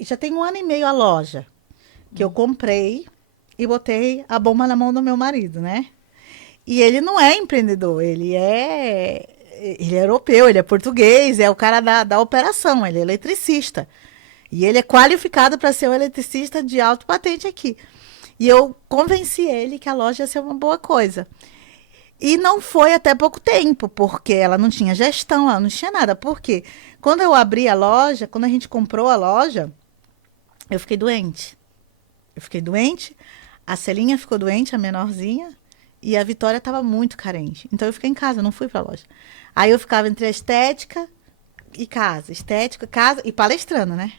Já tem 1 ano e meio a loja, que eu comprei e botei a bomba na mão do meu marido, né? E ele não é empreendedor, ele é europeu, ele é português, é o cara da operação, ele é eletricista. E ele é qualificado para ser um eletricista de alto patente aqui. E eu convenci ele que a loja ia ser uma boa coisa. E não foi até pouco tempo, porque ela não tinha gestão, ela não tinha nada. Por quê? Quando eu abri a loja, quando a gente comprou a loja, eu fiquei doente. A Celinha ficou doente, a menorzinha, e a Vitória estava muito carente. Então eu fiquei em casa, não fui para a loja. Aí eu ficava entre a estética e casa, estética, casa e palestrando, né?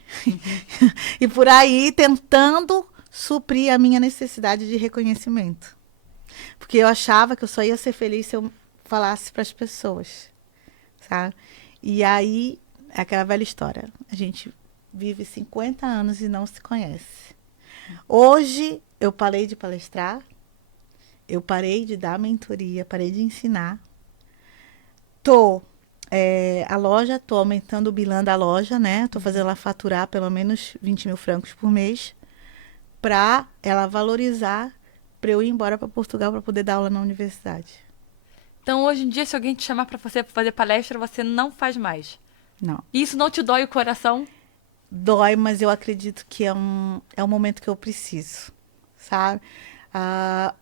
E por aí tentando suprir a minha necessidade de reconhecimento. Porque eu achava que eu só ia ser feliz se eu falasse para as pessoas, sabe? E aí, é aquela velha história. A gente vive 50 anos e não se conhece. Hoje, eu parei de palestrar, eu parei de dar mentoria, parei de ensinar. A loja, estou aumentando o bilhão da loja, né? Estou fazendo ela faturar pelo menos 20 mil francos por mês para ela valorizar para eu ir embora para Portugal para poder dar aula na universidade. Então, hoje em dia, se alguém te chamar para você fazer palestra, você não faz mais. Não. E isso não te dói o coração? Dói, mas eu acredito que é um momento que eu preciso, sabe?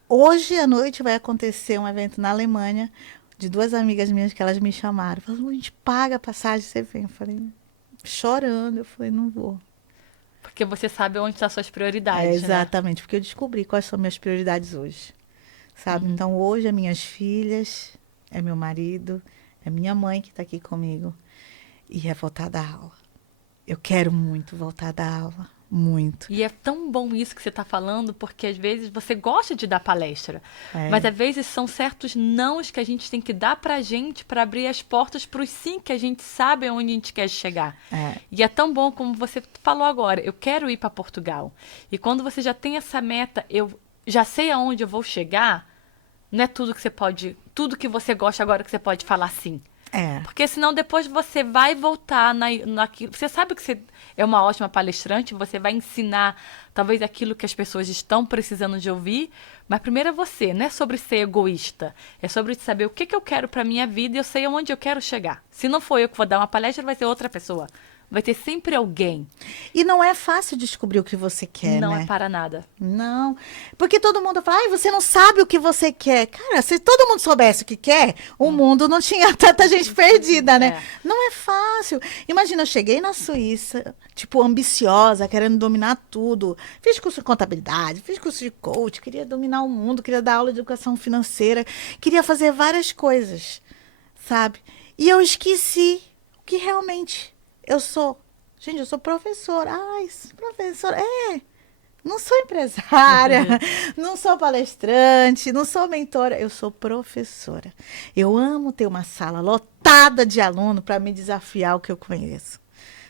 Hoje à noite vai acontecer um evento na Alemanha de 2 amigas minhas que elas me chamaram. Falaram, a gente paga a passagem, você vem. Eu falei, chorando, eu falei, não vou. Porque você sabe onde estão as suas prioridades, Exatamente, porque eu descobri quais são minhas prioridades hoje, sabe? Então, hoje, é minhas filhas, é meu marido, é minha mãe que está aqui comigo e é voltar a dar aula. Eu quero muito voltar a dar aula, muito. E é tão bom isso que você está falando, porque às vezes você gosta de dar palestra, mas às vezes são certos nãos que a gente tem que dar pra gente para abrir as portas para os sim que a gente sabe onde a gente quer chegar. E é tão bom como você falou agora, eu quero ir para Portugal. E quando você já tem essa meta, eu já sei aonde eu vou chegar, não é tudo que você pode, tudo que você gosta agora que você pode falar sim. Porque senão depois você vai voltar naquilo. Você sabe que você é uma ótima palestrante, você vai ensinar talvez aquilo que as pessoas estão precisando de ouvir, mas primeiro é você, não é sobre ser egoísta, é sobre saber o que eu quero para minha vida e eu sei aonde eu quero chegar. Se não for eu que vou dar uma palestra, vai ser outra pessoa. Vai ter sempre alguém. E não é fácil descobrir o que você quer, não né? é para nada. Não. Porque todo mundo fala, você não sabe o que você quer. Cara, se todo mundo soubesse o que quer, o mundo não tinha tanta gente perdida, né? Não é fácil. Imagina, eu cheguei na Suíça, tipo, ambiciosa, querendo dominar tudo. Fiz curso de contabilidade, fiz curso de coach, queria dominar o mundo, queria dar aula de educação financeira, queria fazer várias coisas, sabe? E eu esqueci o que realmente eu sou. Gente, eu sou professora. Professora. Não sou empresária, não sou palestrante, não sou mentora. Eu sou professora. Eu amo ter uma sala lotada de aluno para me desafiar o que eu conheço,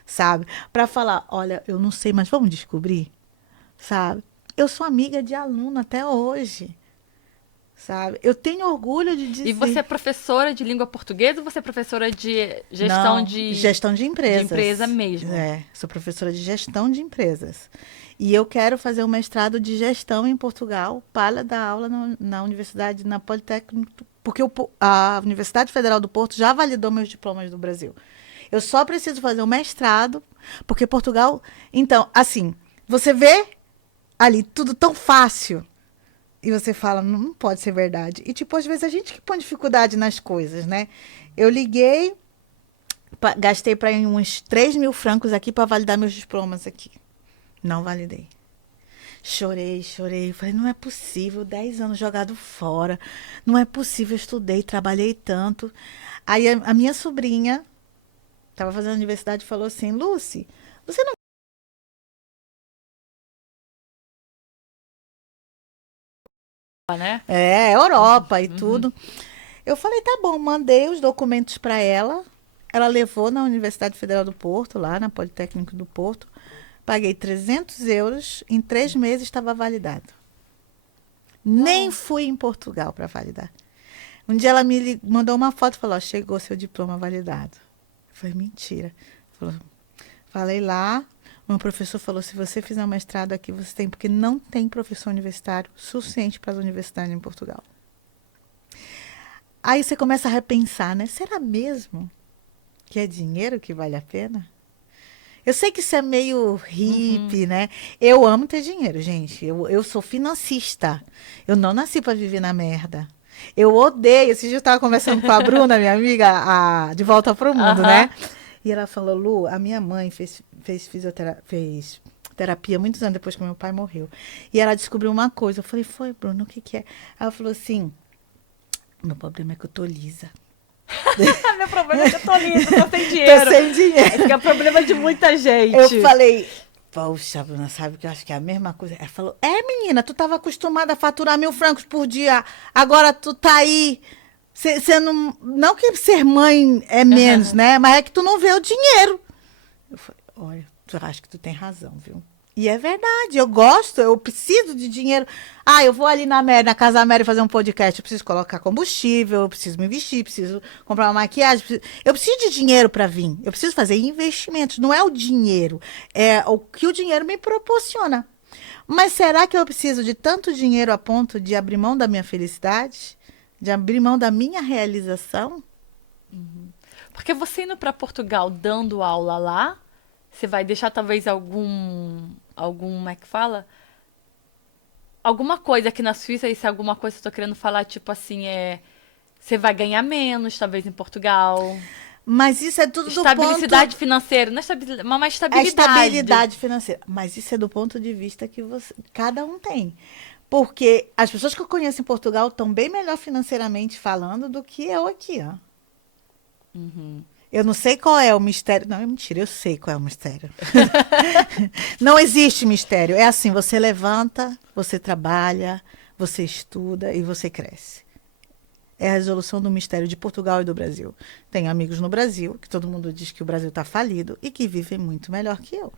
sabe? Para falar, olha, eu não sei, mas vamos descobrir, sabe? Eu sou amiga de aluno até hoje. Sabe? Eu tenho orgulho de dizer... E você é professora de língua portuguesa ou você é professora de gestão gestão de empresas. De empresa mesmo? Sou professora de gestão de empresas. E eu quero fazer um mestrado de gestão em Portugal para dar aula na universidade, na Politécnico, porque a Universidade Federal do Porto já validou meus diplomas do Brasil. Eu só preciso fazer um mestrado, porque Portugal... Então, assim, você vê ali tudo tão fácil... E você fala, não pode ser verdade. E, tipo, às vezes a gente que põe dificuldade nas coisas, né? Eu liguei, gastei para uns 3 mil francos aqui para validar meus diplomas aqui. Não validei. Chorei, chorei. Falei, não é possível, 10 anos jogado fora. Não é possível, eu estudei, trabalhei tanto. Aí a minha sobrinha estava fazendo universidade e falou assim, Lucy, você não Né? Europa e Uhum. tudo. Eu falei, tá bom, mandei os documentos para ela. Ela levou na Universidade Federal do Porto, lá na Politécnico do Porto. Paguei 300 euros, em 3 meses estava validado. Nem Uau. fui em Portugal para validar. Um dia ela mandou uma foto e falou, ó, chegou seu diploma validado. Eu falei, mentira. Falou, falei lá, o meu professor falou, se você fizer um mestrado aqui, você tem, porque não tem professor universitário suficiente para as universidades em Portugal. Aí você começa a repensar, né? Será mesmo que é dinheiro que vale a pena? Eu sei que isso é meio hippie, né? Eu amo ter dinheiro, gente. Eu sou financista. Eu não nasci para viver na merda. Eu odeio. Esse dia eu estava conversando com a Bruna, minha amiga, de Volta para o Mundo, Aham. né? E ela falou, Lu, a minha mãe fez terapia muitos anos depois que meu pai morreu. E ela descobriu uma coisa. Eu falei, foi, Bruna, o que que é? Ela falou assim, meu problema é que eu tô lisa. Meu problema é que eu tô lisa, tô sem Tô dinheiro. sem dinheiro. Esse que é o problema de muita gente. Eu falei, poxa, Bruna, sabe que eu acho que é a mesma coisa. Ela falou, menina, tu estava acostumada a faturar 1.000 francos por dia, agora tu tá aí. Você não que ser mãe é menos, Aham. né? Mas é que tu não vê o dinheiro. Eu falei, olha, tu acha que tu tem razão, viu? E é verdade, eu gosto, eu preciso de dinheiro. Ah, eu vou ali na Casa da Mary fazer um podcast, eu preciso colocar combustível, eu preciso me vestir, preciso comprar uma maquiagem. Eu preciso de dinheiro para vir, eu preciso fazer investimentos. Não é o dinheiro, é o que o dinheiro me proporciona. Mas será que eu preciso de tanto dinheiro a ponto de abrir mão da minha felicidade? De abrir mão da minha realização? Porque você indo pra Portugal dando aula lá, você vai deixar talvez como é que fala? Alguma coisa aqui na Suíça, e se é alguma coisa que eu tô querendo falar, tipo assim, você vai ganhar menos, talvez em Portugal. Mas isso é tudo do ponto. Estabilidade financeira, não é estabilidade, mas uma A estabilidade. estabilidade financeira. Mas isso é do ponto de vista que cada um tem. Porque as pessoas que eu conheço em Portugal estão bem melhor financeiramente falando do que eu aqui, ó. Eu não sei qual é o mistério. Não, é mentira, eu sei qual é o mistério. Não existe mistério. É assim, você levanta, você trabalha, você estuda e você cresce. É a resolução do mistério de Portugal e do Brasil. Tenho amigos no Brasil, que todo mundo diz que o Brasil está falido e que vivem muito melhor que eu.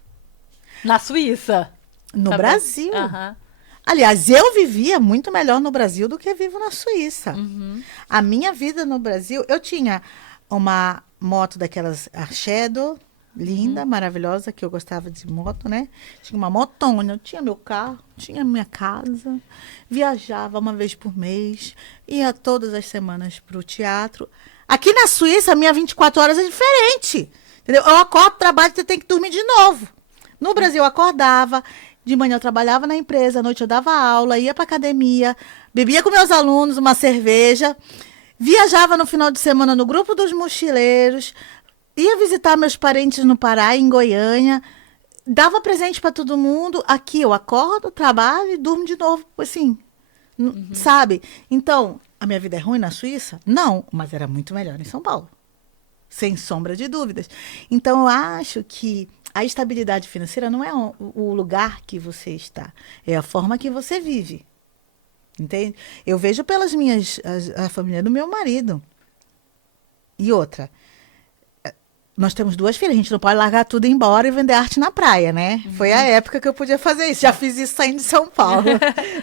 Na Suíça. No Também. Brasil. Aham. Aliás, eu vivia muito melhor no Brasil do que vivo na Suíça. Uhum. A minha vida no Brasil, eu tinha uma moto daquelas Archedo, linda, maravilhosa, que eu gostava de moto, né? Tinha uma motona, eu tinha meu carro, tinha minha casa, viajava uma vez por mês, ia todas as semanas para o teatro. Aqui na Suíça, a minha 24 horas é diferente. Entendeu? Eu acordo, trabalho, você tem que dormir de novo. No Brasil, eu acordava, de manhã eu trabalhava na empresa, à noite eu dava aula, ia para academia, bebia com meus alunos uma cerveja, viajava no final de semana no grupo dos mochileiros, ia visitar meus parentes no Pará, em Goiânia, dava presente para todo mundo. Aqui eu acordo, trabalho e durmo de novo, assim, sabe? Então, a minha vida é ruim na Suíça? Não, mas era muito melhor em São Paulo. Sem sombra de dúvidas. Então, eu acho que a estabilidade financeira não é o lugar que você está, é a forma que você vive. Entende? Eu vejo pelas a família do meu marido. E outra, nós temos 2 filhas, a gente não pode largar tudo e ir embora e vender arte na praia, né? Foi a época que eu podia fazer isso. Já fiz isso saindo de São Paulo.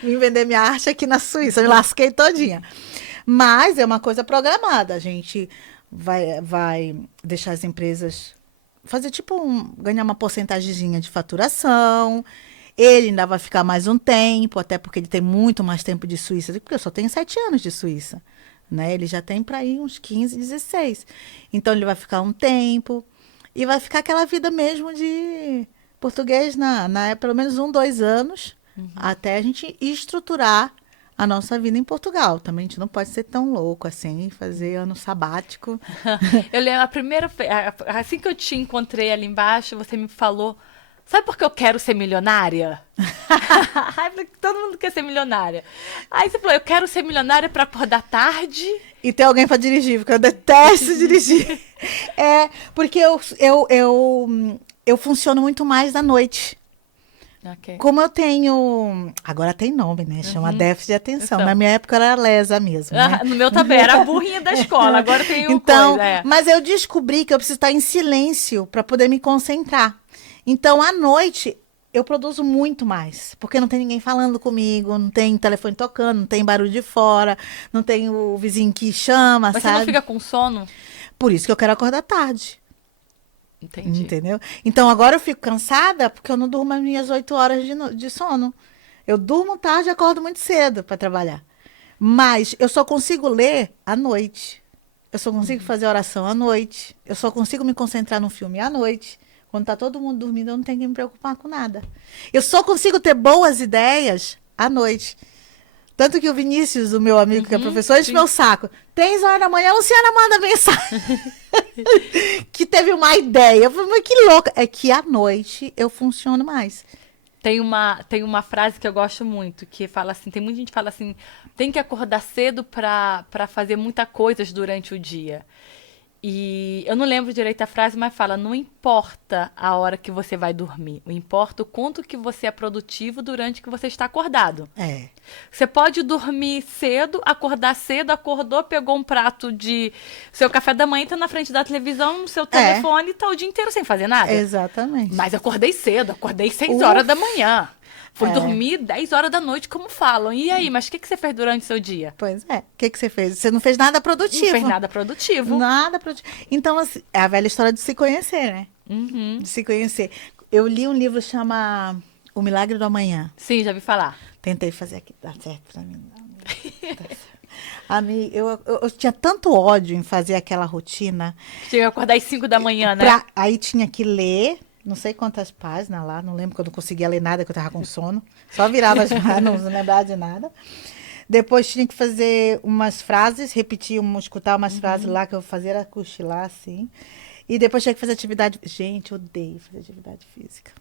Vim vender minha arte aqui na Suíça, me lasquei todinha. Mas é uma coisa programada. A gente vai deixar as empresas fazer ganhar uma porcentagemzinha de faturação. Ele ainda vai ficar mais um tempo, até porque ele tem muito mais tempo de Suíça, porque eu só tenho 7 anos de Suíça. Né? Ele já tem para ir uns 15, 16. Então ele vai ficar um tempo e vai ficar aquela vida mesmo de português pelo menos 1, 2 anos, até a gente estruturar a nossa vida em Portugal. Também a gente não pode ser tão louco assim, fazer ano sabático. Eu lembro a primeira vez, assim que eu te encontrei ali embaixo, você me falou Sabe por que eu quero ser milionária? Aí eu falei, todo mundo quer ser milionária. Aí você falou, eu quero ser milionária pra acordar tarde. E ter alguém pra dirigir, porque eu detesto dirigir. Porque eu funciono muito mais à noite. Ok. Como eu tenho... Agora tem nome, né? Chama déficit de atenção. Na minha época era lesa mesmo, né? No meu também, era a burrinha da escola. Agora tem Então, coisa. mas eu descobri que eu preciso estar em silêncio para poder me concentrar. Então, à noite, eu produzo muito mais. Porque não tem ninguém falando comigo, não tem telefone tocando, não tem barulho de fora, não tem o vizinho que chama, Mas sabe? você não fica com sono? Por isso que eu quero acordar tarde. Entendi. Entendeu? Então, agora eu fico cansada porque eu não durmo as minhas 8 horas de sono. Eu durmo tarde e acordo muito cedo para trabalhar. Mas eu só consigo ler à noite. Eu só consigo fazer oração à noite. Eu só consigo me concentrar no filme à noite. Quando tá todo mundo dormindo, eu não tenho que me preocupar com nada. Eu só consigo ter boas ideias à noite. Tanto que o Vinícius, o meu amigo que é professor, enche meu saco. 3 horas da manhã, a Luciana manda mensagem. Que teve uma ideia. Eu falei, mas que louca. É que à noite eu funciono mais. Tem uma frase que eu gosto muito, que fala assim, tem muita gente que fala assim, tem que acordar cedo pra fazer muita coisas durante o dia. E eu não lembro direito a frase, mas fala, não importa a hora que você vai dormir, o importa o quanto que você é produtivo durante que você está acordado. É. Você pode dormir cedo, acordar cedo, acordou, pegou um prato de seu café da manhã, tá na frente da televisão, no seu telefone, tá o dia inteiro sem fazer nada. Exatamente. Mas acordei cedo, acordei 6 horas da manhã. Fui dormir 10 horas da noite, como falam. E aí, mas o que você fez durante o seu dia? Pois é. O que você fez? Você não fez nada produtivo. Não fez nada produtivo. Nada produtivo. Então, assim, é a velha história de se conhecer, né? Uhum. De se conhecer. Eu li um livro que chama O Milagre do Amanhã. Sim, já vi falar. Tentei fazer aqui, dá certo pra mim. Amiga, eu tinha tanto ódio em fazer aquela rotina. Chega a acordar às 5 da manhã, né? Aí tinha que ler, não sei quantas páginas lá, não lembro que eu não conseguia ler nada, que eu tava com sono. Só virava as páginas, não lembrava de nada. Depois tinha que fazer umas frases, repetir, escutar umas frases lá que eu fazia, era cochilar, assim. E depois tinha que fazer atividade. Gente, eu odeio fazer atividade física.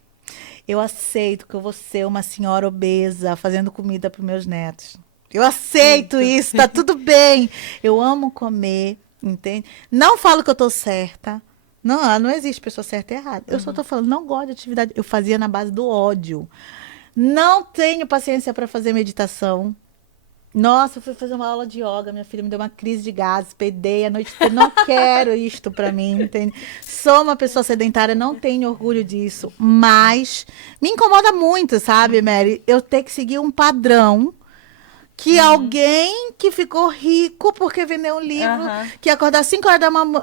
Eu aceito que eu vou ser uma senhora obesa fazendo comida para meus netos. Eu aceito isso, tá tudo bem. Eu amo comer, entende? Não falo que eu tô certa. Não existe pessoa certa e errada. Eu só tô falando, não gosto de atividade. Eu fazia na base do ódio. Não tenho paciência para fazer meditação. Nossa, eu fui fazer uma aula de yoga, minha filha me deu uma crise de gases, peidei a noite inteira, não quero isto pra mim, entende? Sou uma pessoa sedentária, não tenho orgulho disso, mas me incomoda muito, sabe, Mary? Eu ter que seguir um padrão que alguém que ficou rico porque vendeu um livro, que acordar às 5 horas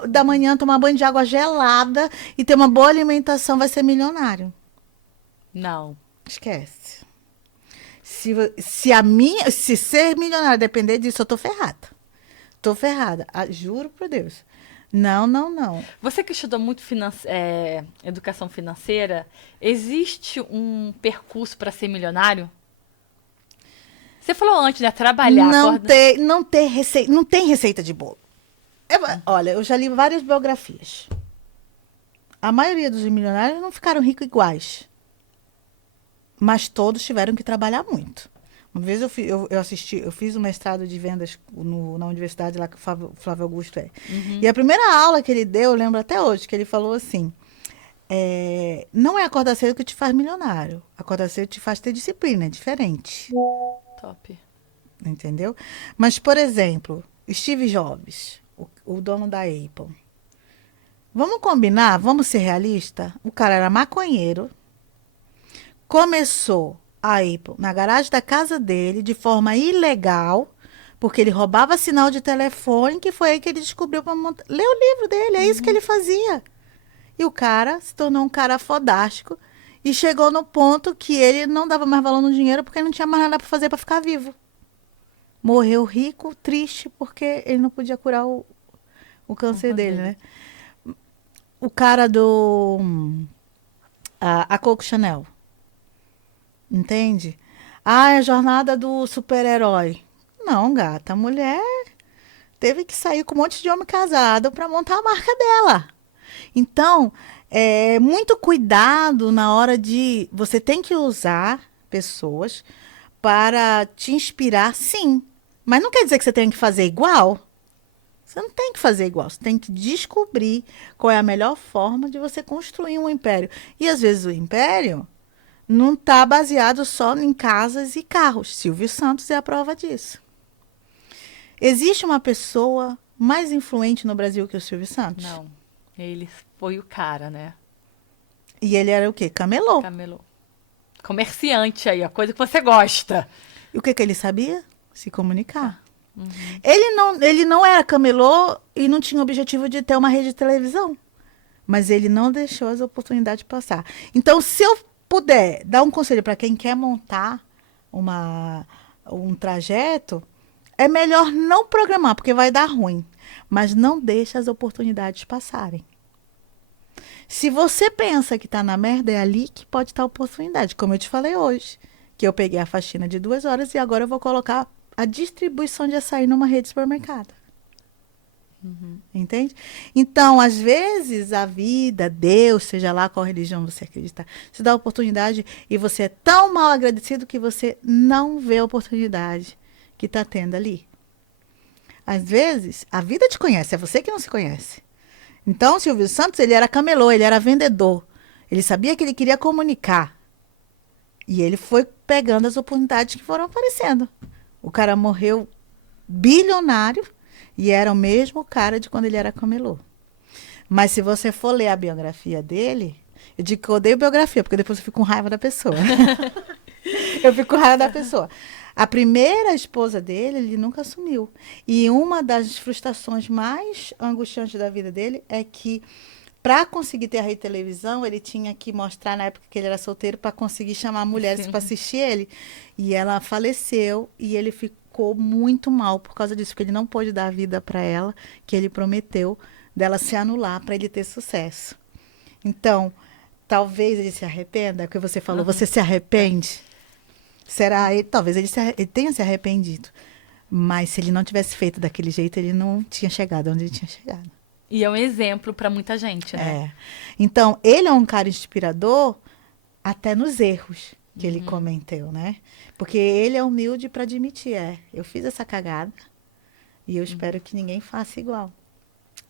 da manhã, tomar banho de água gelada e ter uma boa alimentação vai ser milionário. Não. Esquece. Se ser milionário depender disso, eu tô ferrada. Tô ferrada. Juro por Deus. Não. Você que estudou muito educação financeira, existe um percurso para ser milionário? Você falou antes, né? Trabalhar. Não tem receita de bolo. Olha, eu já li várias biografias. A maioria dos milionários não ficaram ricos iguais. Mas todos tiveram que trabalhar muito. Uma vez eu fiz um mestrado de vendas na universidade lá que o Flávio Augusto é. E a primeira aula que ele deu, eu lembro até hoje, que ele falou assim, não é acordar cedo que te faz milionário. Acordar cedo te faz ter disciplina, é diferente. Top. Entendeu? Mas, por exemplo, Steve Jobs, o dono da Apple. Vamos combinar? Vamos ser realistas? O cara era maconheiro. Começou a Apple na garagem da casa dele, de forma ilegal, porque ele roubava sinal de telefone, que foi aí que ele descobriu para montar. Lê o livro dele, é isso que ele fazia. E o cara se tornou um cara fodástico e chegou no ponto que ele não dava mais valor no dinheiro porque não tinha mais nada para fazer para ficar vivo. Morreu rico, triste, porque ele não podia curar o câncer dele, né? O cara a Coco Chanel. Entende? É a jornada do super-herói. Não, gata. A mulher teve que sair com um monte de homem casado para montar a marca dela. Então, muito cuidado na hora de... Você tem que usar pessoas para te inspirar, sim. Mas não quer dizer que você tem que fazer igual. Você não tem que fazer igual. Você tem que descobrir qual é a melhor forma de você construir um império. E às vezes o império não está baseado só em casas e carros. Silvio Santos é a prova disso. Existe uma pessoa mais influente no Brasil que o Silvio Santos? Não. Ele foi o cara, né? E ele era o quê? Camelô. Camelô. Comerciante aí, a coisa que você gosta. E o que ele sabia? Se comunicar. Ele não era camelô e não tinha o objetivo de ter uma rede de televisão. Mas ele não deixou as oportunidades passar. Então, se eu puder dar um conselho para quem quer montar um trajeto, é melhor não programar, porque vai dar ruim. Mas não deixe as oportunidades passarem. Se você pensa que está na merda, é ali que pode estar a oportunidade. Como eu te falei hoje, que eu peguei a faxina de 2 horas e agora eu vou colocar a distribuição de açaí numa rede de supermercado. Entende? Então, às vezes, a vida, Deus, seja lá qual religião você acredita, te dá a oportunidade e você é tão mal agradecido que você não vê a oportunidade que está tendo ali. Às vezes, a vida te conhece, é você que não se conhece. Então, Silvio Santos, ele era camelô, ele era vendedor. Ele sabia que ele queria comunicar. E ele foi pegando as oportunidades que foram aparecendo. O cara morreu bilionário e era o mesmo cara de quando ele era camelô. Mas se você for ler a biografia dele, eu digo que eu odeio biografia, porque depois eu fico com raiva da pessoa. Eu fico com raiva da pessoa. A primeira esposa dele, ele nunca assumiu. E uma das frustrações mais angustiantes da vida dele é que, para conseguir ter a rede de televisão, ele tinha que mostrar, na época que ele era solteiro, para conseguir chamar mulheres para assistir ele. E ela faleceu e ele ficou muito mal por causa disso, porque ele não pôde dar a vida para ela, que ele prometeu dela se anular para ele ter sucesso. Então, talvez ele se arrependa, é o que você falou, você se arrepende? Será? Talvez ele tenha se arrependido. Mas se ele não tivesse feito daquele jeito, ele não tinha chegado onde ele tinha chegado. E é um exemplo para muita gente, né? Então, ele é um cara inspirador até nos erros que ele cometeu, né? Porque ele é humilde para admitir, eu fiz essa cagada e eu espero que ninguém faça igual.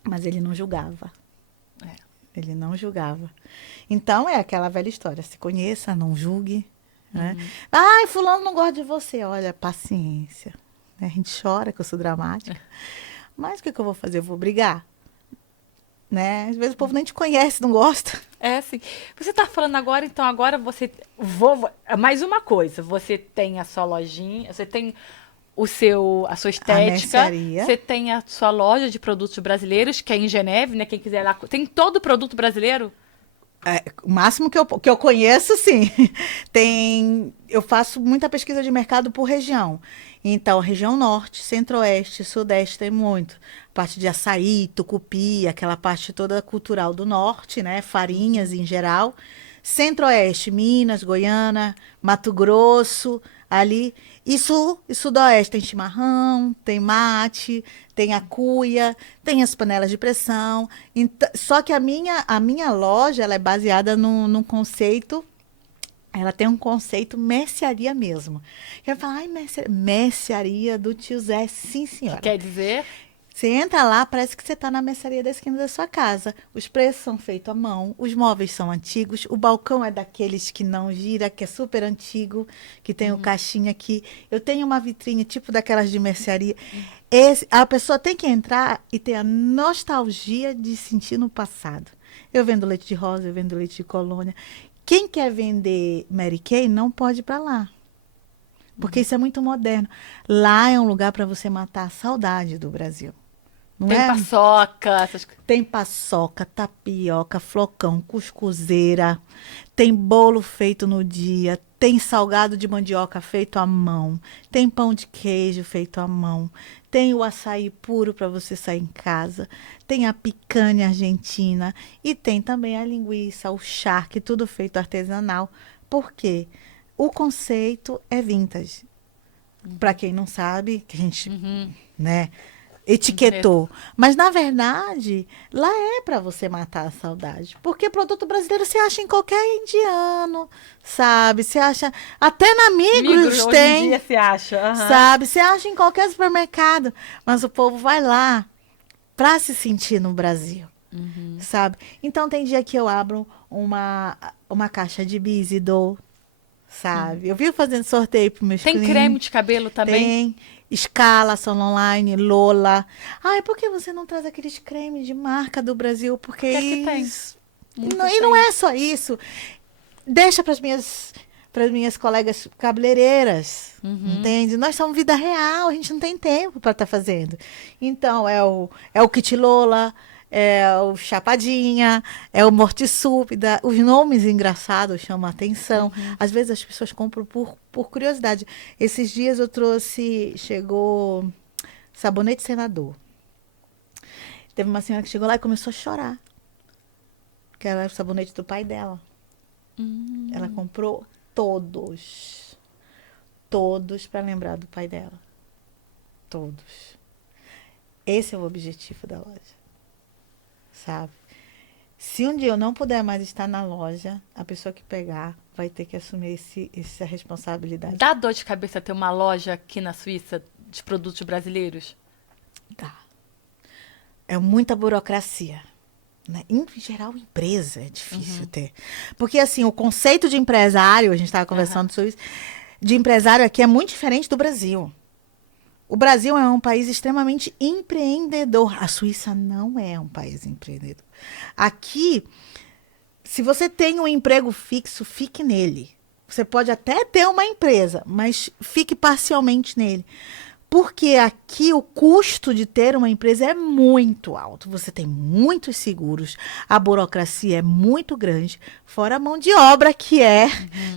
Mas ele não julgava. Ele não julgava. Então, é aquela velha história. Se conheça, não julgue. Né? Ai, fulano não gosta de você. Olha, paciência. A gente chora, que eu sou dramática. Mas o que eu vou fazer? Eu vou brigar? Né? Às vezes o povo nem te conhece, não gosta. É, sim. Você está falando agora, então agora você... Mais uma coisa. Você tem a sua lojinha, você tem a sua estética. Você tem a sua loja de produtos brasileiros, que é em Geneve, né? Quem quiser lá... Tem todo o produto brasileiro? O máximo que eu conheço, sim. Eu faço muita pesquisa de mercado por região. Então, região norte, centro-oeste, sudeste tem muito. Parte de açaí, tucupi, aquela parte toda cultural do norte, né? Farinhas em geral. Centro-oeste, Minas, Goiânia, Mato Grosso, ali. E sul e sudoeste tem chimarrão, tem mate, tem a cuia, tem as panelas de pressão. Só que a minha loja ela é baseada num conceito, ela tem um conceito mercearia mesmo. Eu falo, ai, mercearia do tio Zé, sim, senhora. Quer dizer? Você entra lá, parece que você está na mercearia da esquina da sua casa. Os preços são feitos à mão, os móveis são antigos, o balcão é daqueles que não gira, que é super antigo, que tem o caixinha aqui. Eu tenho uma vitrine tipo daquelas de mercearia. A pessoa tem que entrar e ter a nostalgia de sentir no passado. Eu vendo leite de rosa, eu vendo leite de colônia. Quem quer vender Mary Kay não pode ir para lá. Porque isso é muito moderno. Lá é um lugar para você matar a saudade do Brasil. Não tem paçoca, essas coisas. Tem paçoca, tapioca, flocão, cuscuzeira, tem bolo feito no dia, tem salgado de mandioca feito à mão, tem pão de queijo feito à mão, tem o açaí puro para você sair em casa, tem a picanha argentina e tem também a linguiça, o charque, tudo feito artesanal. Por quê? O conceito é vintage. Para quem não sabe, que a gente, né? etiquetou. Mas, na verdade, lá é para você matar a saudade. Porque produto brasileiro você acha em qualquer indiano, sabe? Você acha. Até na Migros Hoje em tem. dia se acha. Aham. Sabe? Você acha em qualquer supermercado. Mas o povo vai lá para se sentir no Brasil. Sabe? Então, tem dia que eu abro uma caixa de bis e dou. Sabe? Eu vivo fazendo sorteio para meus Tem clientes. creme de cabelo também? Tem. Escala, Salon Online, Lola. Ai, por que você não traz aqueles cremes de marca do Brasil? Porque Que aqui tem. isso... Muito Não, e não é só isso. Deixa para as minhas colegas cabeleireiras, entende? Nós somos vida real, a gente não tem tempo para estar fazendo. Então, é o Kit Lola, é o Chapadinha, é o Mortissúpida. Os nomes engraçados chamam a atenção. Às vezes as pessoas compram por curiosidade. Esses dias chegou sabonete senador. Teve uma senhora que chegou lá e começou a chorar. Que era o sabonete do pai dela. Ela comprou todos. Todos para lembrar do pai dela. Todos. Esse é o objetivo da loja. Sabe? Se um dia eu não puder mais estar na loja, a pessoa que pegar vai ter que assumir essa responsabilidade. Dá dor de cabeça ter uma loja aqui na Suíça de produtos brasileiros? Tá. É muita burocracia. Né? Em geral, empresa é difícil ter. Porque, assim, o conceito de empresário, a gente estava conversando sobre isso, de empresário aqui é muito diferente do Brasil. O Brasil é um país extremamente empreendedor. A Suíça não é um país empreendedor. Aqui, se você tem um emprego fixo, fique nele. Você pode até ter uma empresa, mas fique parcialmente nele. Porque aqui o custo de ter uma empresa é muito alto. Você tem muitos seguros, a burocracia é muito grande, fora a mão de obra que é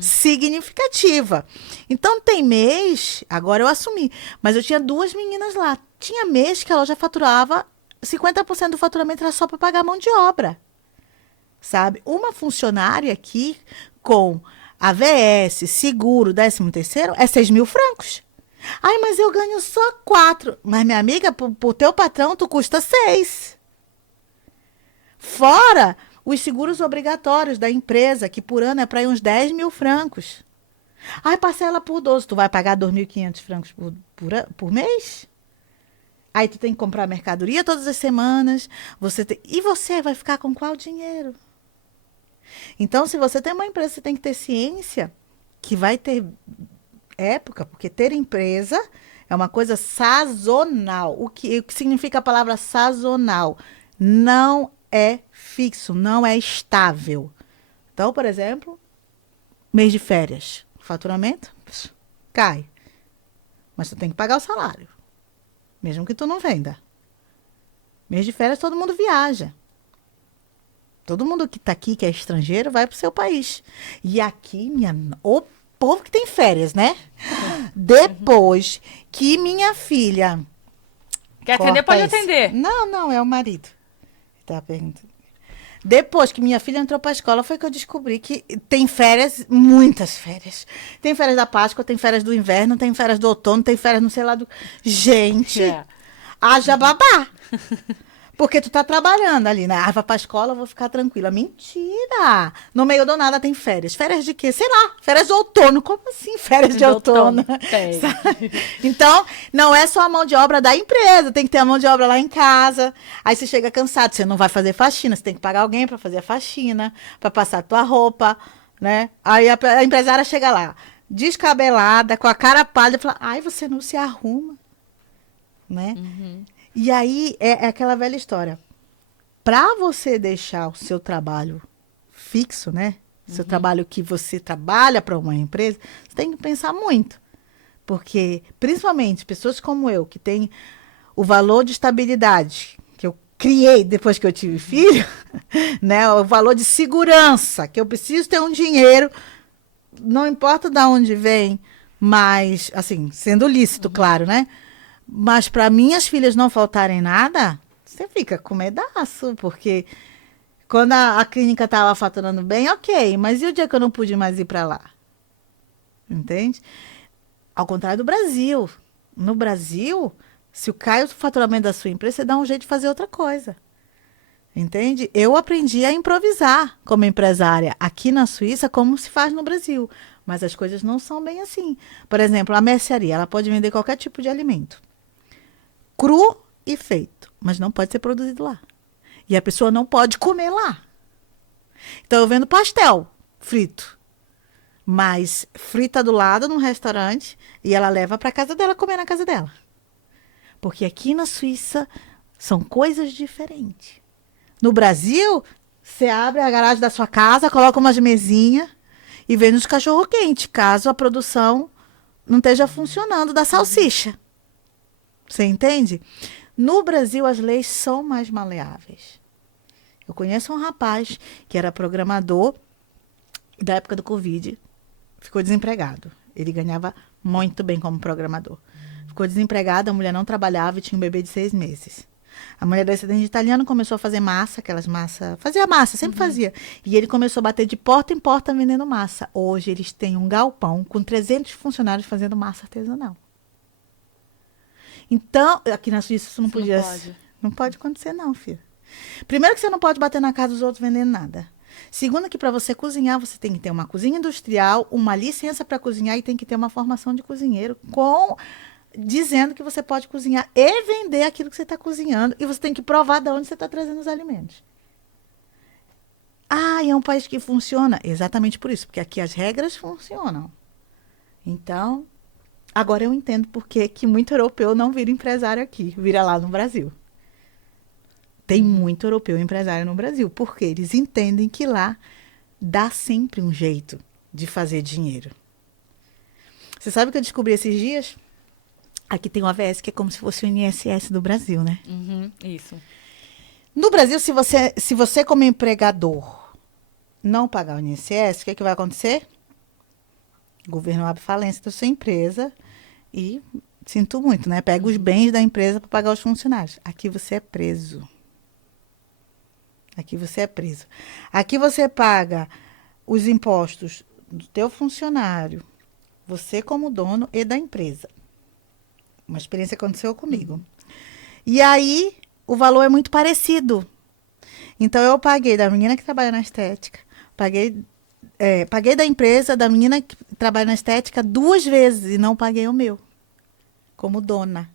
significativa. Então tem mês, agora eu assumi, mas eu tinha 2 meninas lá. Tinha mês que a loja faturava 50% do faturamento era só para pagar a mão de obra. Sabe? Uma funcionária aqui com AVS, seguro, 13º, é 6 mil francos. Ai, mas eu ganho só 4. Mas, minha amiga, pro teu patrão, tu custa 6. Fora os seguros obrigatórios da empresa, que por ano é para uns 10 mil francos. Ai, parcela por 12. Tu vai pagar 2.500 francos por mês? Aí tu tem que comprar mercadoria todas as semanas. E você vai ficar com qual dinheiro? Então, se você tem uma empresa, você tem que ter ciência que vai ter época, porque ter empresa é uma coisa sazonal. O que significa a palavra sazonal? Não é fixo, não é estável. Então, por exemplo, mês de férias, o faturamento cai. Mas tu tem que pagar o salário, mesmo que tu não venda. Mês de férias todo mundo viaja. Todo mundo que está aqui, que é estrangeiro, vai para o seu país. E aqui, o povo que tem férias, né? Depois que minha filha... Quer atender? Pode atender. Não, é o marido. Tá perguntando. Depois que minha filha entrou para a escola, foi que eu descobri que tem férias, muitas férias. Tem férias da Páscoa, tem férias do inverno, tem férias do outono, tem férias não sei lá do... Gente, haja babá. Porque tu tá trabalhando ali, né? Ah, vai pra escola, eu vou ficar tranquila. Mentira! No meio do nada tem férias. Férias de quê? Sei lá, férias de outono. Como assim férias de outono? Então, não é só a mão de obra da empresa, tem que ter a mão de obra lá em casa. Aí você chega cansado, você não vai fazer faxina, você tem que pagar alguém para fazer a faxina, para passar a tua roupa, né? Aí a empresária chega lá, descabelada, com a cara pálida, e fala, ai, você não se arruma, né? E aí é aquela velha história. Para você deixar o seu trabalho fixo, né? Seu trabalho que você trabalha para uma empresa, você tem que pensar muito. Porque, principalmente, pessoas como eu, que têm o valor de estabilidade que eu criei depois que eu tive filho, né? O valor de segurança, que eu preciso ter um dinheiro, não importa de onde vem, mas, assim, sendo lícito, claro, né? Mas para minhas filhas não faltarem nada, você fica com medaço, porque quando a clínica estava faturando bem, ok, mas e o dia que eu não pude mais ir para lá? Entende? Ao contrário do Brasil. No Brasil, Se cai o faturamento da sua empresa, você dá um jeito de fazer outra coisa. Entende? Eu aprendi a improvisar como empresária aqui na Suíça, como se faz no Brasil. Mas as coisas não são bem assim. Por exemplo, a mercearia, ela pode vender qualquer tipo de alimento. Cru e feito. Mas não pode ser produzido lá. E a pessoa não pode comer lá. Então, eu vendo pastel frito. Mas frita do lado num restaurante e ela leva para casa dela comer na casa dela. Porque aqui na Suíça são coisas diferentes. No Brasil, você abre a garagem da sua casa, coloca umas mesinhas e vende os cachorro-quente, caso a produção não esteja funcionando da salsicha. Você entende? No Brasil, as leis são mais maleáveis. Eu conheço um rapaz que era programador da época do Covid, ficou desempregado. Ele ganhava muito bem como programador. Ficou desempregado, a mulher não trabalhava e tinha um bebê de 6 meses. A mulher descendente de italiano começou a fazer massa, aquelas massas... Fazia massa, sempre fazia. E ele começou a bater de porta em porta vendendo massa. Hoje eles têm um galpão com 300 funcionários fazendo massa artesanal. Então, aqui na Suíça isso não podia... Não pode acontecer não, filha. Primeiro que você não pode bater na casa dos outros vendendo nada. Segundo que para você cozinhar, você tem que ter uma cozinha industrial, uma licença para cozinhar e tem que ter uma formação de cozinheiro dizendo que você pode cozinhar e vender aquilo que você está cozinhando. E você tem que provar de onde você está trazendo os alimentos. Ah, e é um país que funciona? Exatamente por isso, porque aqui as regras funcionam. Então, agora eu entendo por que muito europeu não vira empresário aqui, vira lá no Brasil. Tem muito europeu empresário no Brasil, porque eles entendem que lá dá sempre um jeito de fazer dinheiro. Você sabe o que eu descobri esses dias? Aqui tem o AVS, que é como se fosse o INSS do Brasil, né? Isso. No Brasil, se você como empregador não pagar o INSS, o que vai acontecer? O governo abre falência da sua empresa e, sinto muito, né? Pega os bens da empresa para pagar os funcionários. Aqui você é preso. Aqui você é preso. Aqui você paga os impostos do teu funcionário, você como dono e da empresa. Uma experiência que aconteceu comigo. E aí, o valor é muito parecido. Então, eu paguei da menina que trabalha na estética, paguei da empresa da menina que trabalha na estética 2 vezes e não paguei o meu, como dona.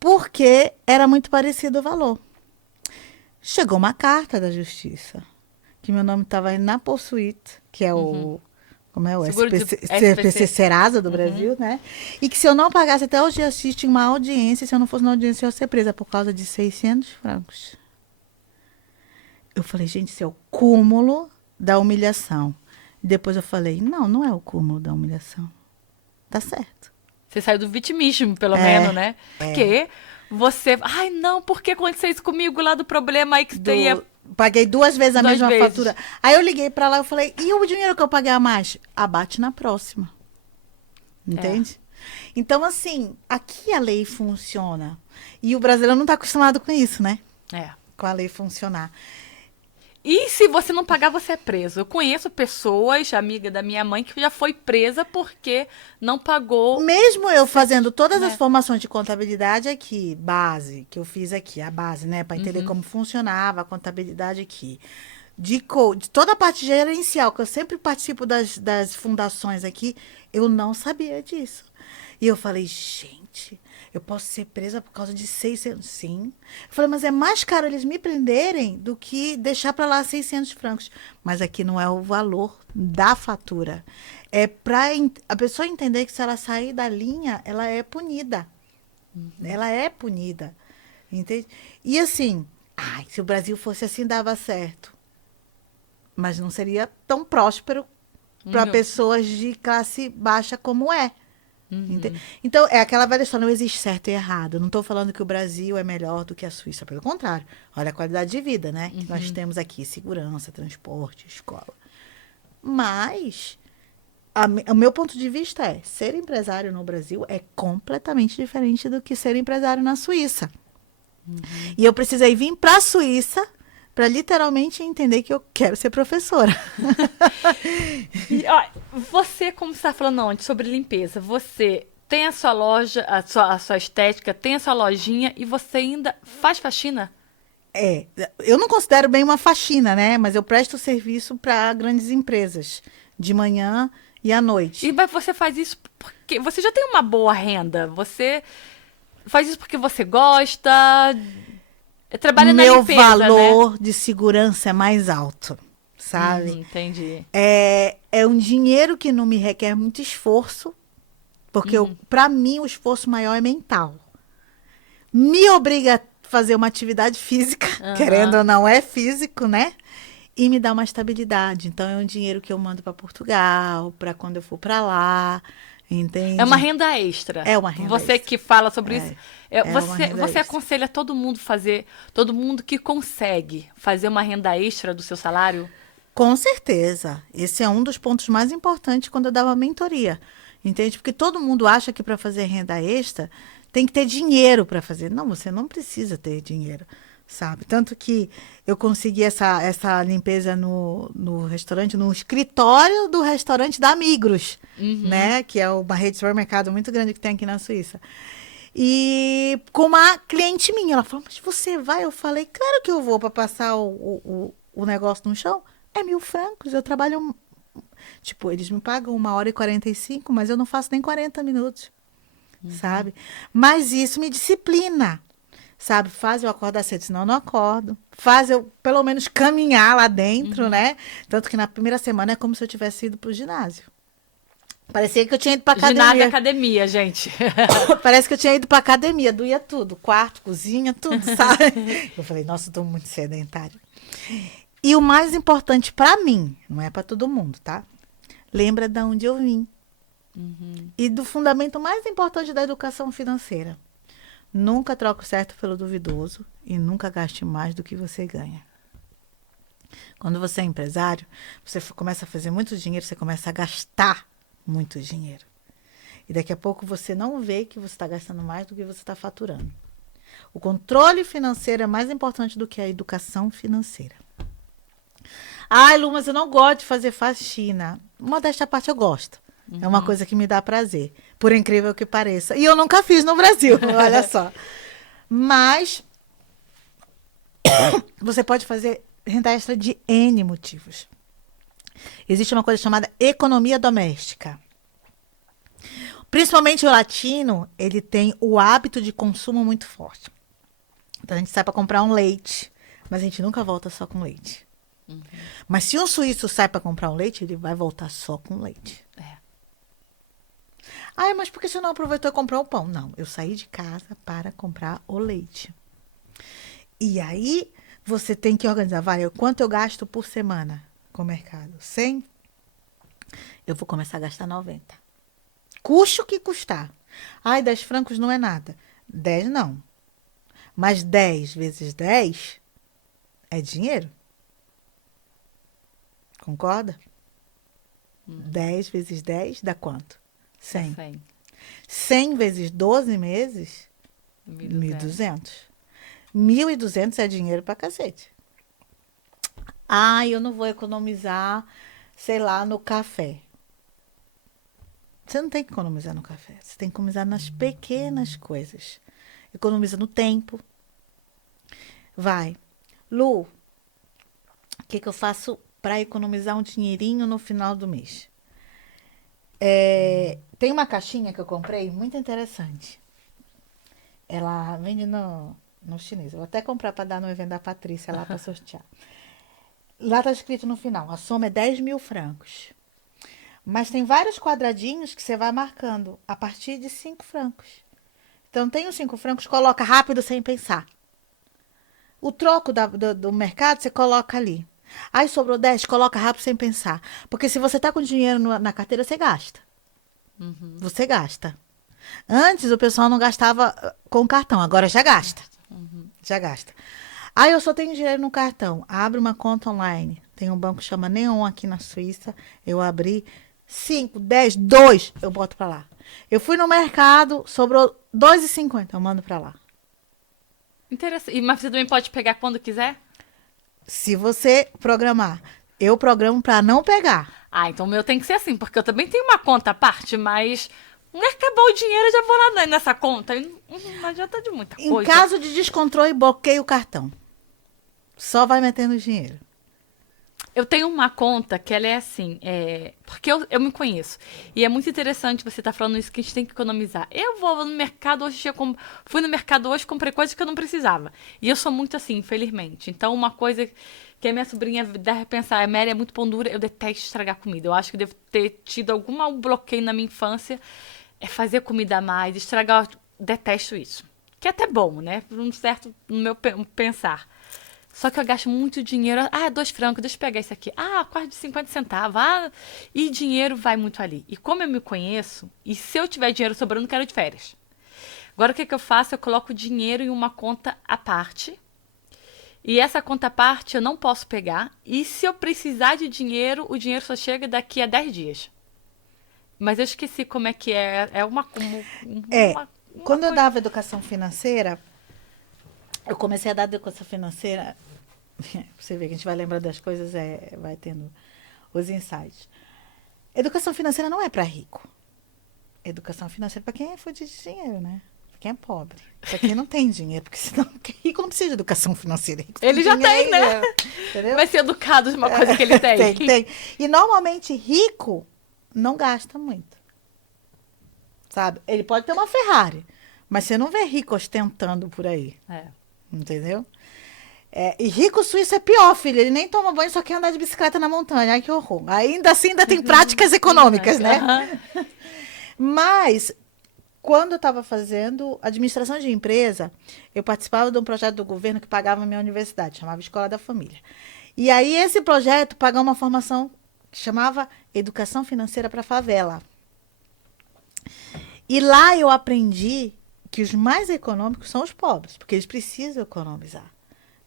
Porque era muito parecido o valor. Chegou uma carta da justiça, que meu nome estava na Possuíte, que é o... Como é o SPC Serasa do Brasil, né? E que se eu não pagasse até os dias X, tinha uma audiência, e se eu não fosse na audiência, eu ia ser presa por causa de 600 francos. Eu falei, gente, isso é o cúmulo da humilhação. Depois eu falei, não é o cúmulo da humilhação. Tá certo. Você saiu do vitimismo, pelo menos, né? Porque você... Ai, não, por que aconteceu isso comigo lá do problema aí que você ia... Paguei 2 vezes a mesma 2 vezes. fatura. Aí eu liguei pra lá e falei, e o dinheiro que eu paguei a mais? Abate na próxima. Entende? Então, assim, aqui a lei funciona. E o brasileiro não tá acostumado com isso, né? Com a lei funcionar. E se você não pagar, você é preso. Eu conheço pessoas, amiga da minha mãe, que já foi presa porque não pagou. Mesmo eu fazendo todas as formações de contabilidade aqui, base, que eu fiz aqui, a base, né? Para entender como funcionava a contabilidade aqui. De toda a parte gerencial, que eu sempre participo das fundações aqui, eu não sabia disso. E eu falei, gente, eu posso ser presa por causa de 600? Sim. Eu falei, mas é mais caro eles me prenderem do que deixar para lá 600 francos. Mas aqui não é o valor da fatura. É para a pessoa entender que se ela sair da linha, ela é punida. Ela é punida. Entende? E assim, se o Brasil fosse assim, dava certo. Mas não seria tão próspero para pessoas de classe baixa como é. Então, é aquela velha história, não existe certo e errado. Eu não estou falando que o Brasil é melhor do que a Suíça, pelo contrário. Olha a qualidade de vida, né? Que nós temos aqui, segurança, transporte, escola. Mas, o meu ponto de vista é, ser empresário no Brasil é completamente diferente do que ser empresário na Suíça. E eu precisei vir para a Suíça para literalmente entender que eu quero ser professora. E, ó, você, como você está falando antes sobre limpeza, você tem a sua loja, a sua estética, tem a sua lojinha e você ainda faz faxina? Eu não considero bem uma faxina, né? Mas eu presto serviço para grandes empresas, de manhã e à noite. Mas você faz isso porque você já tem uma boa renda. Você faz isso porque você gosta, trabalha na Meu limpeza, né? valor de segurança é mais alto, sabe? Entendi. É um dinheiro que não me requer muito esforço, porque para mim o esforço maior é mental. Me obriga a fazer uma atividade física, querendo ou não, é físico, né? E me dá uma estabilidade. Então é um dinheiro que eu mando para Portugal, para quando eu for para lá, entende? É uma renda extra. É uma renda Você extra. que fala sobre isso. uma Você, renda você extra. aconselha todo mundo todo mundo que consegue fazer uma renda extra do seu salário? Com certeza. Esse é um dos pontos mais importantes quando eu dava mentoria. Entende? Porque todo mundo acha que para fazer renda extra tem que ter dinheiro para fazer. Não, você não precisa ter dinheiro, sabe? Tanto que eu consegui essa limpeza no restaurante, no escritório do restaurante da Migros, né? Que é uma rede de supermercado muito grande que tem aqui na Suíça. E com uma cliente minha, ela falou, mas você vai? Eu falei, claro que eu vou para passar o negócio no chão. É 1.000 francos, eu trabalho... Tipo, eles me pagam 1h45, mas eu não faço nem 40 minutos, sabe? Mas isso me disciplina, sabe? Faz eu acordar cedo, senão eu não acordo. Faz eu, pelo menos, caminhar lá dentro, né? Tanto que na primeira semana é como se eu tivesse ido pro ginásio. Parecia que eu tinha ido pra Ginásio e academia. academia, gente. Parece que eu tinha ido pra academia, doía tudo. Quarto, cozinha, tudo, sabe? Eu falei, nossa, eu tô muito sedentário. E o mais importante pra mim, não é pra todo mundo, tá? Lembra de onde eu vim. E do fundamento mais importante da educação financeira. Nunca troque o certo pelo duvidoso e nunca gaste mais do que você ganha. Quando você é empresário, você começa a fazer muito dinheiro, você começa a gastar muito dinheiro. E daqui a pouco você não vê que você está gastando mais do que você está faturando. O controle financeiro é mais importante do que a educação financeira. Ai, Lu, mas eu não gosto de fazer faxina. Modéstia à parte, eu gosto. É uma coisa que me dá prazer, por incrível que pareça. E eu nunca fiz no Brasil, olha só. Mas você pode fazer renda extra de N motivos. Existe uma coisa chamada economia doméstica. Principalmente o latino, ele tem o hábito de consumo muito forte. Então a gente sai para comprar um leite, mas a gente nunca volta só com leite. Mas se um suíço sai para comprar um leite, ele vai voltar só com leite. Ai, mas por que você não aproveitou e comprou o pão? Não, eu saí de casa para comprar o leite. E aí, você tem que organizar. Vai, quanto eu gasto por semana com o mercado? 100? Eu vou começar a gastar 90. Custe o que custar. Ai, 10 francos não é nada. 10 não. Mas 10 vezes 10 é dinheiro. Concorda? 10 vezes 10 dá quanto? 100. 100 vezes 12 meses? 1.200. 1.200 é dinheiro pra cacete. Ah, eu não vou economizar, sei lá, no café. Você não tem que economizar no café. Você tem que economizar nas pequenas coisas. Economiza no tempo. Vai. Lu, o que eu faço para economizar um dinheirinho no final do mês? Tem uma caixinha que eu comprei, muito interessante. Ela vende no chinês. Eu vou até comprar para dar no evento da Patrícia lá para sortear. Lá está escrito no final, a soma é 10.000 francos. Mas tem vários quadradinhos que você vai marcando a partir de 5 francos. Então, tem os 5 francos, coloca rápido sem pensar. O troco do mercado, você coloca ali. Aí sobrou 10, coloca rápido sem pensar. Porque se você tá com dinheiro na carteira, você gasta. Você gasta. Antes o pessoal não gastava com cartão, agora já gasta. Já gasta. Aí eu só tenho dinheiro no cartão. Abre uma conta online. Tem um banco que chama Neon aqui na Suíça. Eu abri 5, 10, 2, eu boto pra lá. Eu fui no mercado, sobrou 2,50, eu mando pra lá. Interessante. Mas você também pode pegar quando quiser? Se você programar. Eu programo pra não pegar. Ah, então o meu tem que ser assim, porque eu também tenho uma conta à parte, mas Não acabou o dinheiro, eu já vou lá nessa conta. Não adianta de muita Em coisa. caso de descontrole, bloqueia o cartão. Só vai metendo dinheiro. Eu tenho uma conta que ela é assim, porque eu me conheço. E é muito interessante você estar falando isso, que a gente tem que economizar. Eu vou no mercado hoje, fui no mercado hoje, comprei coisas que eu não precisava. E eu sou muito assim, infelizmente. Então, uma coisa que a minha sobrinha deve pensar, a Mary é muito pão dura, eu detesto estragar comida. Eu acho que devo ter tido algum bloqueio na minha infância, é fazer comida a mais, estragar, detesto isso. Que é até bom, né? No meu pensar. Só que eu gasto muito dinheiro. 2 francos, deixa eu pegar isso aqui. Quase de 50 centavos. E dinheiro vai muito ali. E como eu me conheço, e se eu tiver dinheiro sobrando, eu quero ir de férias. Agora, o que eu faço? Eu coloco dinheiro em uma conta à parte. E essa conta à parte eu não posso pegar. E se eu precisar de dinheiro, o dinheiro só chega daqui a 10 dias. Mas eu esqueci como é que é. É uma Quando eu dava educação financeira, eu comecei a dar educação financeira. Você vê que a gente vai lembrando das coisas, vai tendo os insights. Educação financeira não é para rico. Educação financeira é para quem é de dinheiro, né? Para quem é pobre. Para quem não tem dinheiro. Porque senão, rico não precisa de educação financeira. Rico Ele já tem, né? Entendeu? Vai ser educado de uma coisa que ele tem. Tem. E normalmente rico não gasta muito. Sabe? Ele pode ter uma Ferrari, mas você não vê rico ostentando por aí. Entendeu? E rico suíço é pior, filho. Ele nem toma banho, só quer andar de bicicleta na montanha. Ai, que horror. Ainda assim, ainda tem práticas econômicas, né? Mas, quando eu estava fazendo administração de empresa, eu participava de um projeto do governo que pagava a minha universidade, chamava Escola da Família. E aí, esse projeto pagou uma formação que chamava Educação Financeira para a Favela. E lá eu aprendi que os mais econômicos são os pobres, porque eles precisam economizar.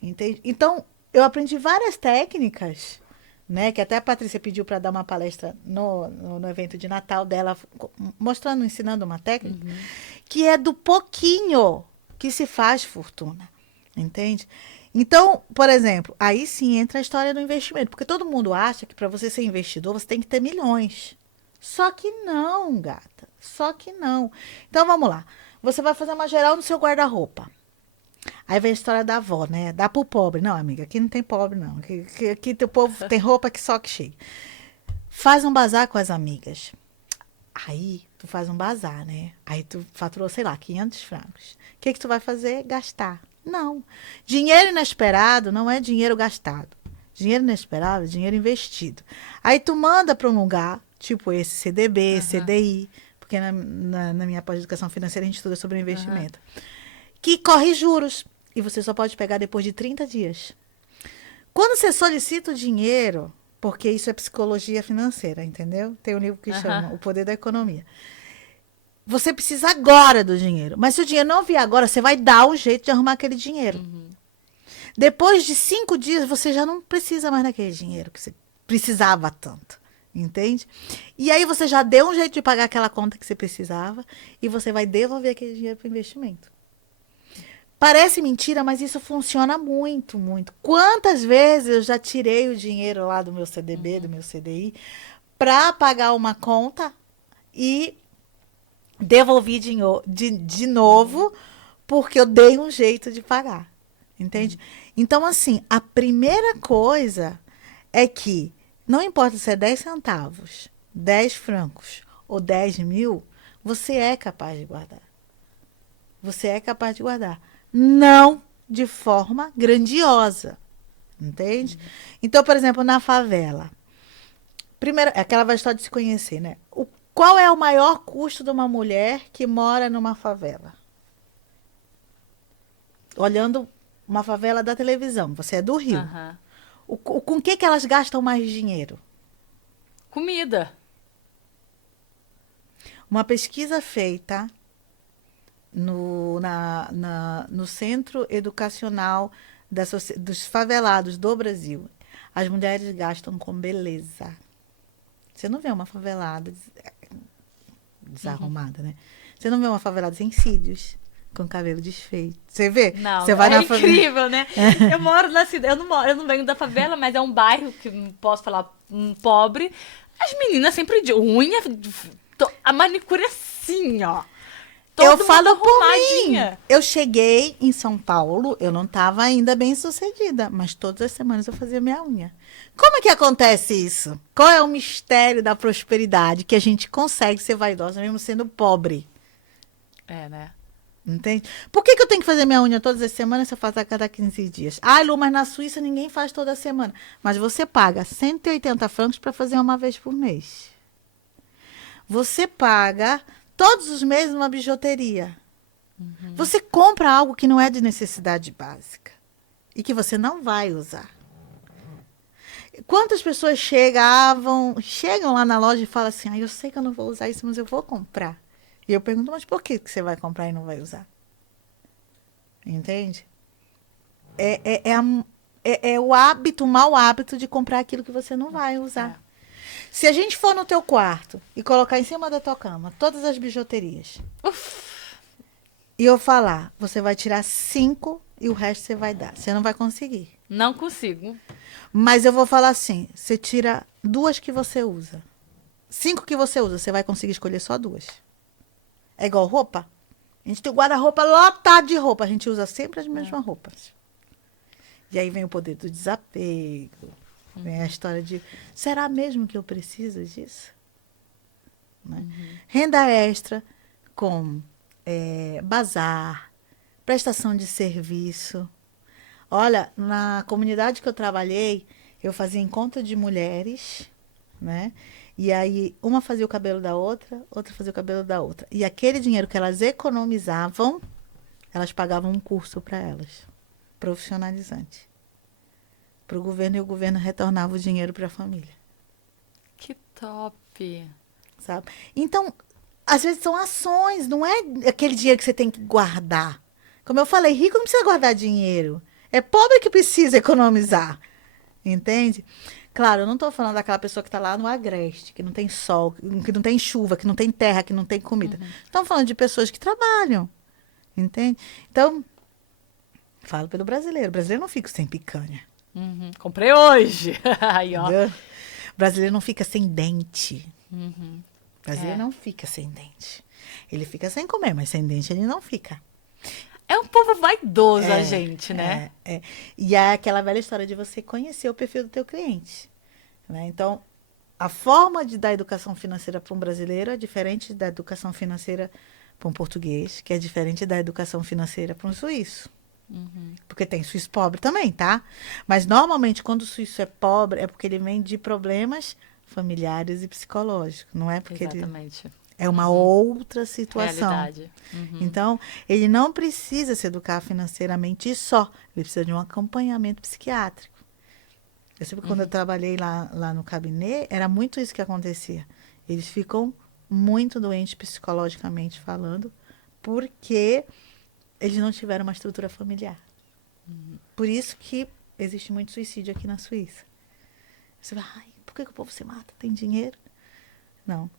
Entende? Então, eu aprendi várias técnicas, né, que até a Patrícia pediu para dar uma palestra no evento de Natal dela, mostrando, ensinando uma técnica, que é do pouquinho que se faz fortuna. Entende? Então, por exemplo, aí sim entra a história do investimento, porque todo mundo acha que para você ser investidor, você tem que ter milhões. Só que não, gata. Só que não. Então, vamos lá. Você vai fazer uma geral no seu guarda-roupa. Aí vem a história da avó, né? Dá pro pobre. Não, amiga, aqui não tem pobre, não. Aqui o povo tem roupa que só que cheio. Faz um bazar com as amigas. Aí, tu faz um bazar, né? Aí tu faturou, sei lá, 500 francos. O que tu vai fazer? Gastar. Não. Dinheiro inesperado não é dinheiro gastado. Dinheiro inesperado é dinheiro investido. Aí tu manda para um lugar, tipo esse CDB, CDI, porque na minha pós-educação financeira a gente estuda sobre investimento, que corre juros. E você só pode pegar depois de 30 dias. Quando você solicita o dinheiro, porque isso é psicologia financeira, entendeu? Tem um livro que chama O Poder da Economia. Você precisa agora do dinheiro. Mas se o dinheiro não vier agora, você vai dar um jeito de arrumar aquele dinheiro. Depois de 5 dias, você já não precisa mais daquele dinheiro que você precisava tanto. Entende? E aí você já deu um jeito de pagar aquela conta que você precisava e você vai devolver aquele dinheiro para o investimento. Parece mentira, mas isso funciona muito, muito. Quantas vezes eu já tirei o dinheiro lá do meu CDB, do meu CDI, para pagar uma conta e devolvi de novo, porque eu dei um jeito de pagar. Entende? Então, assim, a primeira coisa é que não importa se é 10 centavos, 10 francos ou 10 mil, você é capaz de guardar. Você é capaz de guardar. Não de forma grandiosa. Entende? Então, por exemplo, na favela. Primeiro, aquela história de se conhecer, né? Qual é o maior custo de uma mulher que mora numa favela? Olhando uma favela da televisão. Você é do Rio. Com que elas gastam mais dinheiro? Comida. Uma pesquisa feita no Centro Educacional dos Favelados do Brasil. As mulheres gastam com beleza. Você não vê uma favelada desarrumada, né? Você não vê uma favelada sem cílios, com cabelo desfeito. Você vê? Não, você vai na incrível, né? Eu moro na cidade, eu não venho da favela, mas é um bairro que posso falar pobre. As meninas sempre de unha, a manicure é assim, ó. Eu Todo falo mundo por mim. arrumadinha. Eu cheguei em São Paulo, eu não estava ainda bem sucedida, mas todas as semanas eu fazia minha unha. Como é que acontece isso? Qual é o mistério da prosperidade que a gente consegue ser vaidosa mesmo sendo pobre? É, né? Entende? Por que eu tenho que fazer minha unha todas as semanas se eu faço a cada 15 dias? Ah, Lu, mas na Suíça ninguém faz toda semana. Mas você paga 180 francos para fazer uma vez por mês. Você paga todos os meses uma bijuteria. Você compra algo que não é de necessidade básica e que você não vai usar. Quantas pessoas chegam lá na loja e falam assim, eu sei que eu não vou usar isso, mas eu vou comprar. E eu pergunto, mas por que você vai comprar e não vai usar? Entende? É o hábito, o mau hábito de comprar aquilo que você não vai usar. Se a gente for no teu quarto e colocar em cima da tua cama todas as bijuterias, e eu falar, você vai tirar 5 e o resto você vai dar. Você não vai conseguir. Não consigo. Mas eu vou falar assim, você tira 2 que você usa. 5 que você usa, você vai conseguir escolher só 2. É igual roupa? A gente tem o guarda-roupa lotado de roupa. A gente usa sempre as mesmas roupas. E aí vem o poder do desapego. Vem a história de, será mesmo que eu preciso disso? Né? Renda extra com bazar, prestação de serviço. Olha, na comunidade que eu trabalhei, eu fazia encontro de mulheres, né? E aí, uma fazia o cabelo da outra, outra fazia o cabelo da outra. E aquele dinheiro que elas economizavam, elas pagavam um curso para elas, profissionalizante. Para o governo, e o governo retornava o dinheiro para a família. Que top. Sabe? Então, às vezes são ações, não é aquele dinheiro que você tem que guardar. Como eu falei, rico não precisa guardar dinheiro. É pobre que precisa economizar. Entende? Claro, eu não estou falando daquela pessoa que está lá no agreste, que não tem sol, que não tem chuva, que não tem terra, que não tem comida. Estamos falando de pessoas que trabalham. Entende? Então, falo pelo brasileiro. O brasileiro não fica sem picanha. Comprei hoje. Aí, ó. Entendeu? O brasileiro não fica sem dente. Uhum. O brasileiro não fica sem dente. Ele fica sem comer, mas sem dente ele não fica. É um povo vaidoso, a gente, né? E é aquela velha história de você conhecer o perfil do teu cliente. Né? Então, a forma de dar educação financeira para um brasileiro é diferente da educação financeira para um português, que é diferente da educação financeira para um suíço. Porque tem suíço pobre também, tá? Mas, normalmente, quando o suíço é pobre, é porque ele vem de problemas familiares e psicológicos. Não é porque Exatamente. é uma outra situação. Realidade. Então, ele não precisa se educar financeiramente só. Ele precisa de um acompanhamento psiquiátrico. Eu sempre, quando eu trabalhei lá no Cabinet, era muito isso que acontecia. Eles ficam muito doentes psicologicamente falando, porque eles não tiveram uma estrutura familiar. Por isso que existe muito suicídio aqui na Suíça. Você vai, por que o povo se mata? Tem dinheiro? Não.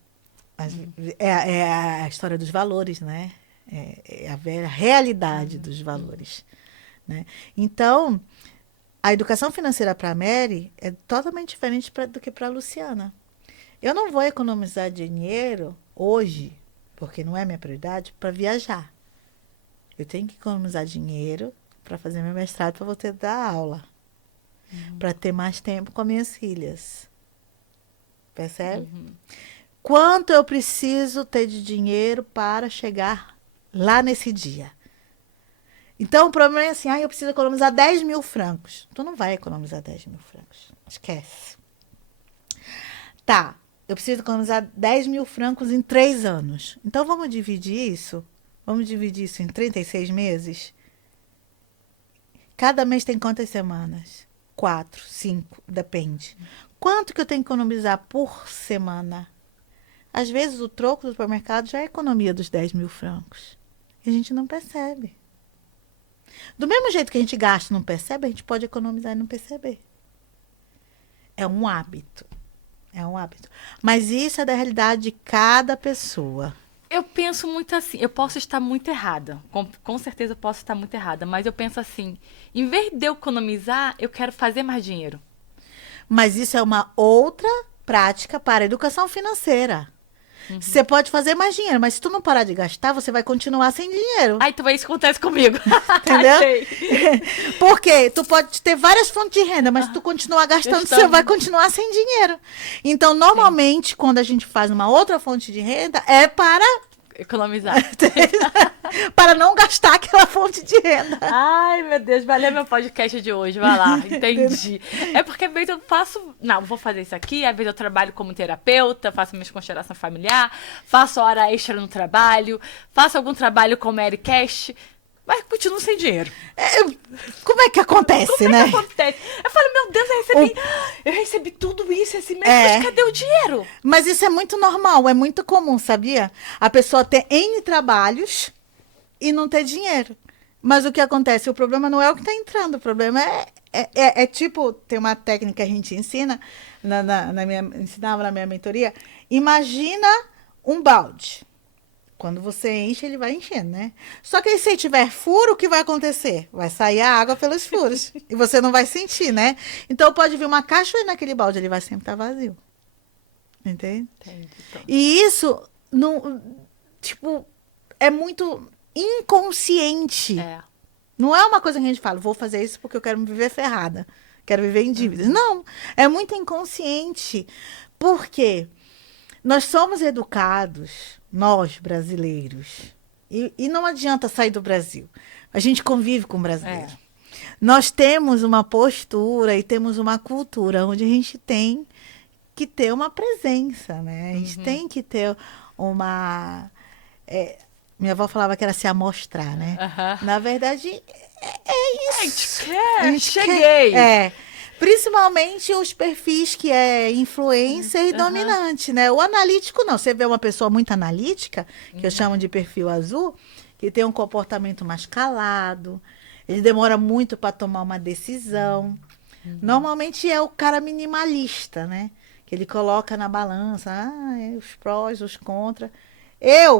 É a história dos valores, né? É a velha realidade dos valores. Né? Então, a educação financeira para a Mary é totalmente diferente do que para a Luciana. Eu não vou economizar dinheiro hoje, porque não é minha prioridade, para viajar. Eu tenho que economizar dinheiro para fazer meu mestrado, para poder dar aula. Para ter mais tempo com as minhas filhas. Percebe? Quanto eu preciso ter de dinheiro para chegar lá nesse dia? Então, o problema é assim, eu preciso economizar 10 mil francos. Tu não vai economizar 10 mil francos. Esquece. Tá, eu preciso economizar 10 mil francos em 3 anos. Então, vamos dividir isso? Vamos dividir isso em 36 meses? Cada mês tem quantas semanas? 4, 5, depende. Quanto que eu tenho que economizar por semana? Às vezes, o troco do supermercado já é a economia dos 10 mil francos. E a gente não percebe. Do mesmo jeito que a gente gasta e não percebe, a gente pode economizar e não perceber. É um hábito. É um hábito. Mas isso é da realidade de cada pessoa. Eu penso muito assim, eu posso estar muito errada, com certeza eu posso estar muito errada, mas eu penso assim, em vez de eu economizar, eu quero fazer mais dinheiro. Mas isso é uma outra prática para a educação financeira. Você pode fazer mais dinheiro, mas se tu não parar de gastar, você vai continuar sem dinheiro. Ah, então é isso que acontece comigo. Entendeu? Achei. Porque tu pode ter várias fontes de renda, mas se tu continuar gastando, você vai continuar sem dinheiro. Então, normalmente, quando a gente faz uma outra fonte de renda, é para Economizar. para não gastar aquela fonte de renda. Ai, meu Deus, valeu meu podcast de hoje, vai lá, entendi. É porque às vezes eu faço, não, vou fazer isso aqui, às vezes eu trabalho como terapeuta, faço minhas constelações familiar, faço hora extra no trabalho, faço algum trabalho como Ericast, mas continuo sem dinheiro. Como é que acontece, Como né? é que acontece? Eu falo, meu Deus, eu recebi tudo isso esse mês, mas cadê o dinheiro? Mas isso é muito normal, é muito comum, sabia? A pessoa ter N trabalhos e não ter dinheiro. Mas o que acontece? O problema não é o que está entrando, o problema é tipo, tem uma técnica que a gente ensina, ensinava na minha mentoria, imagina um balde. Quando você enche, ele vai enchendo, né? Só que aí, se tiver furo, o que vai acontecer? Vai sair a água pelos furos. E você não vai sentir, né? Então, pode vir uma cachoeira naquele balde, ele vai sempre estar vazio. Entende? Entendi, então. E isso, não, tipo, é muito inconsciente. É. Não é uma coisa que a gente fala, vou fazer isso porque eu quero me viver ferrada. Quero viver em dívidas. Não, é muito inconsciente. Por quê? Nós somos educados, nós brasileiros, e não adianta sair do Brasil. A gente convive com brasileiros. Nós temos uma postura e temos uma cultura onde a gente tem que ter uma presença, né? A gente tem que ter uma... minha avó falava que era se amostrar, né? Na verdade, é isso. Cheguei. Principalmente os perfis que é influencer e dominante, né? O analítico não. Você vê uma pessoa muito analítica, que eu chamo de perfil azul, que tem um comportamento mais calado, ele demora muito para tomar uma decisão. Normalmente é o cara minimalista, né? Que ele coloca na balança, os prós, os contras.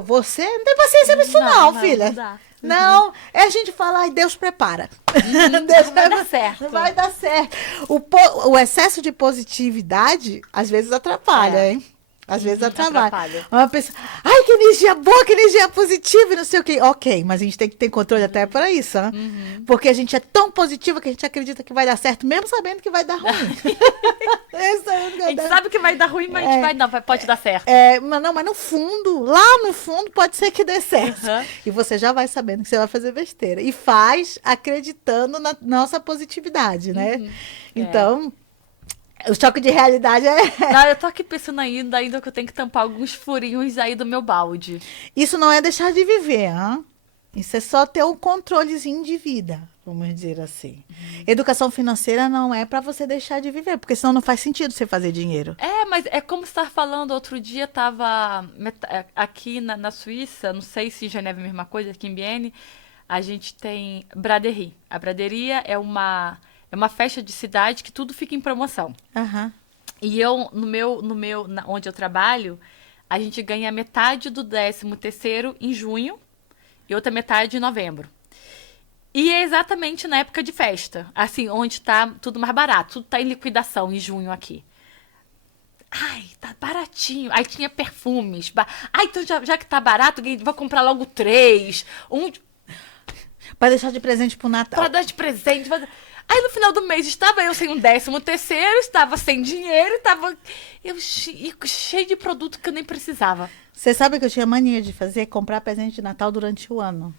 Você, não tem paciência pra isso não, filha. Não dá. Não, é a gente falar, ai, Deus prepara. Deus vai dar certo. Não vai dar certo. O excesso de positividade, às vezes, atrapalha, hein? Às vezes atrapalha. Uma pessoa, ai, que energia boa, que energia positiva e não sei o quê. Ok, mas a gente tem que ter controle até para isso, né? Porque a gente é tão positiva que a gente acredita que vai dar certo, mesmo sabendo que vai dar ruim. A gente sabe que vai dar ruim, mas a gente pode dar certo. Mas no fundo, lá no fundo, pode ser que dê certo. E você já vai sabendo que você vai fazer besteira. E faz acreditando na nossa positividade, né? Então... O choque de realidade Não, eu tô aqui pensando ainda que eu tenho que tampar alguns furinhos aí do meu balde. Isso não é deixar de viver, hein? Isso é só ter um controlezinho de vida, vamos dizer assim. Educação financeira não é para você deixar de viver, porque senão não faz sentido você fazer dinheiro. Mas é como você estava falando, outro dia tava aqui na Suíça, não sei se em Geneva é a mesma coisa, aqui em Bienne, a gente tem braderie. A braderia é uma festa de cidade que tudo fica em promoção. E eu, onde eu trabalho, a gente ganha metade do 13º em junho e outra metade em novembro. E é exatamente na época de festa, assim, onde tá tudo mais barato, tudo tá em liquidação em junho aqui. Ai, tá baratinho. Aí tinha perfumes. Então já que tá barato, vou comprar logo 3. Para deixar de presente pro Natal. Para dar de presente. Aí no final do mês estava eu sem um 13º, estava sem dinheiro, estava cheio de produto que eu nem precisava. Você sabe que eu tinha mania de comprar presente de Natal durante o ano.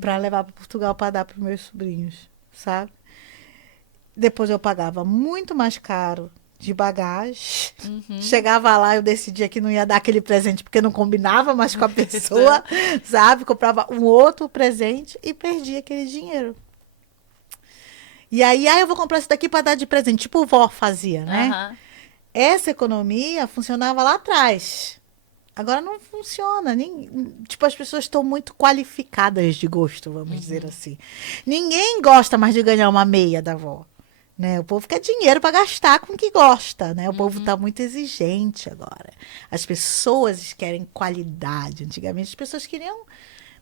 Para levar para Portugal para dar para os meus sobrinhos, sabe? Depois eu pagava muito mais caro de bagagem. Chegava lá, eu decidia que não ia dar aquele presente porque não combinava mais com a pessoa, sabe? Comprava um outro presente e perdia aquele dinheiro. E aí, eu vou comprar isso daqui para dar de presente, tipo o vó fazia, né? Essa economia funcionava lá atrás. Agora não funciona. Tipo, as pessoas estão muito qualificadas de gosto, vamos dizer assim. Ninguém gosta mais de ganhar uma meia da avó. Né? O povo quer dinheiro para gastar com o que gosta, né? O povo está muito exigente agora. As pessoas querem qualidade. Antigamente as pessoas queriam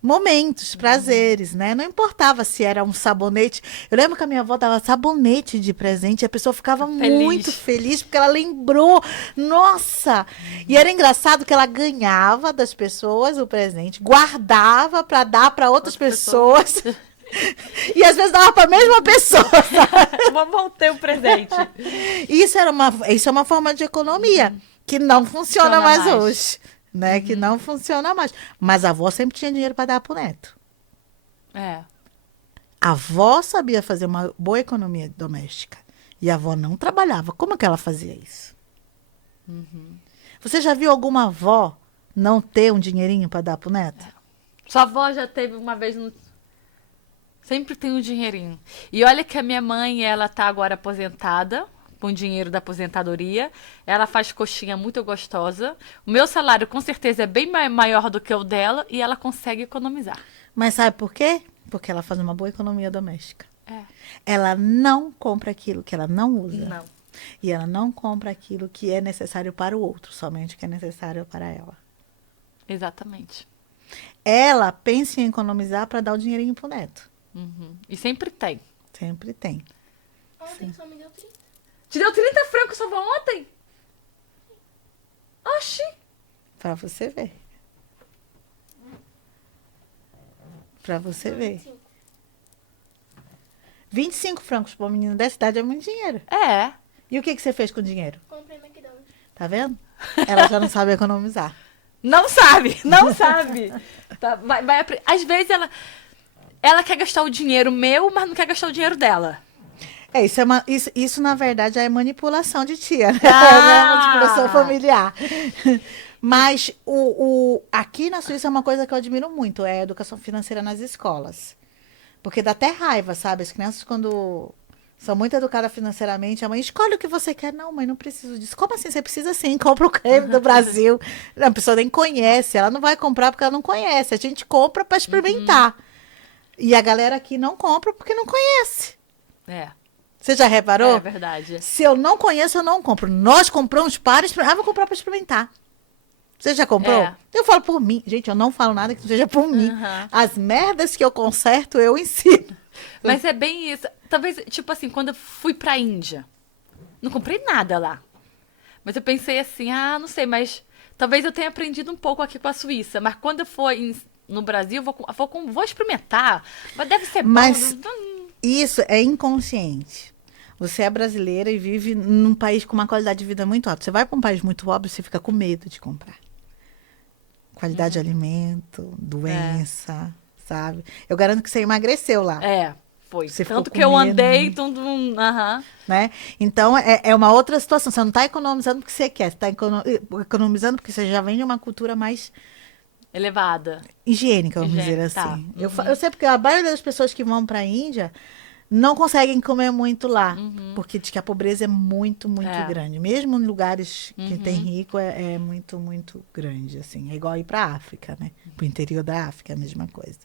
momentos, prazeres, né? Não importava se era um sabonete. Eu lembro que a minha avó dava sabonete de presente e a pessoa ficava muito feliz porque ela lembrou. Nossa! E era engraçado que ela ganhava das pessoas o presente, guardava para dar para outras pessoas. E às vezes dava para a mesma pessoa. Vamos ter um presente. Isso é uma forma de economia que não funciona mais hoje. Né? Que não funciona mais. Mas a avó sempre tinha dinheiro para dar pro neto. É. A avó sabia fazer uma boa economia doméstica. E a avó não trabalhava. Como que ela fazia isso? Você já viu alguma avó não ter um dinheirinho para dar pro neto? Sua avó já teve uma vez no... Sempre tem um dinheirinho. E olha que a minha mãe, ela tá agora aposentada, com dinheiro da aposentadoria. Ela faz coxinha muito gostosa. O meu salário, com certeza, é bem maior do que o dela e ela consegue economizar. Mas sabe por quê? Porque ela faz uma boa economia doméstica. É. Ela não compra aquilo que ela não usa. Não. E ela não compra aquilo que é necessário para o outro, somente o que é necessário para ela. Exatamente. Ela pensa em economizar para dar o dinheirinho pro neto. E sempre tem. Sempre tem. Ontem só me deu 30. Te deu 30 francos sua avó ontem? Oxi! Pra você ver. Pra você ver. 25. 25 francos para uma menina dessa idade é muito dinheiro. É. E o que você fez com o dinheiro? Comprei McDonald's. Tá vendo? Ela já não sabe economizar. Não sabe, não sabe. Tá, às vezes ela quer gastar o dinheiro meu, mas não quer gastar o dinheiro dela. Isso na verdade é manipulação de tia, né? Ah! Manipulação familiar. Mas aqui na Suíça é uma coisa que eu admiro muito, é a educação financeira nas escolas. Porque dá até raiva, sabe? As crianças, quando são muito educadas financeiramente, a mãe escolhe o que você quer. Não, mãe, não preciso disso. Como assim? Você precisa sim, compra o creme do Brasil. A pessoa nem conhece, ela não vai comprar porque ela não conhece. A gente compra para experimentar. E a galera aqui não compra porque não conhece. É. Você já reparou? É verdade. Se eu não conheço, eu não compro. Nós compramos para experimentar. Vou comprar para experimentar. Você já comprou? É. Eu falo por mim. Gente, eu não falo nada que não seja por mim. As merdas que eu conserto, eu ensino. Mas é bem isso. Talvez, tipo assim, quando eu fui pra Índia, não comprei nada lá. Mas eu pensei assim, não sei, mas talvez eu tenha aprendido um pouco aqui com a Suíça. Mas quando eu for no Brasil, vou experimentar. Mas deve ser Mas bom. isso é inconsciente. Você é brasileira e vive num país com uma qualidade de vida muito alta. Você vai para um país muito pobre, você fica com medo de comprar. Qualidade de alimento, doença, sabe? Eu garanto que você emagreceu lá. É, foi. Você Tanto ficou que eu com medo, andei, né? Então, é uma outra situação. Você não está economizando porque você quer. Você está economizando porque você já vem de uma cultura mais elevada. higiênica, vamos dizer assim. Tá. Eu sei porque a maioria das pessoas que vão para a Índia não conseguem comer muito lá, porque diz que a pobreza é muito, muito grande. Mesmo em lugares que tem rico, é muito, muito grande, assim. É igual ir para a África, né? Para o interior da África, é a mesma coisa.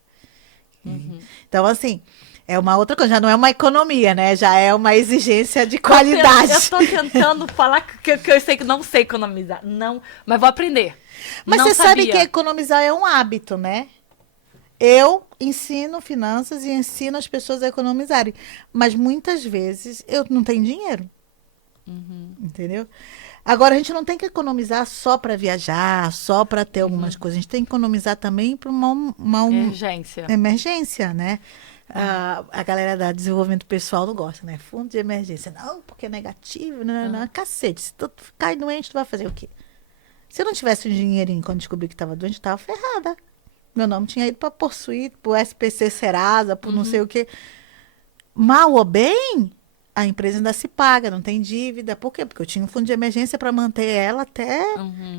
Então, assim, é uma outra coisa. Já não é uma economia, né? Já é uma exigência de qualidade. Eu tô tentando falar que eu sei que não sei economizar. Não, mas vou aprender. Mas não você sabe sabia. que economizar é um hábito, né? Eu ensino finanças e ensino as pessoas a economizarem. Mas muitas vezes eu não tenho dinheiro. Entendeu? Agora, a gente não tem que economizar só para viajar, só para ter algumas coisas. A gente tem que economizar também para uma emergência, né? A galera da desenvolvimento pessoal não gosta, né? Fundo de emergência. Não, porque é negativo. Não. Cacete. Se tu cai doente, tu vai fazer o quê? Se eu não tivesse um dinheirinho quando descobri que estava doente, eu estava ferrada. Meu nome tinha ido para Possuir, para o SPC Serasa, por não sei o quê. Mal ou bem, a empresa ainda se paga, não tem dívida. Por quê? Porque eu tinha um fundo de emergência para manter ela até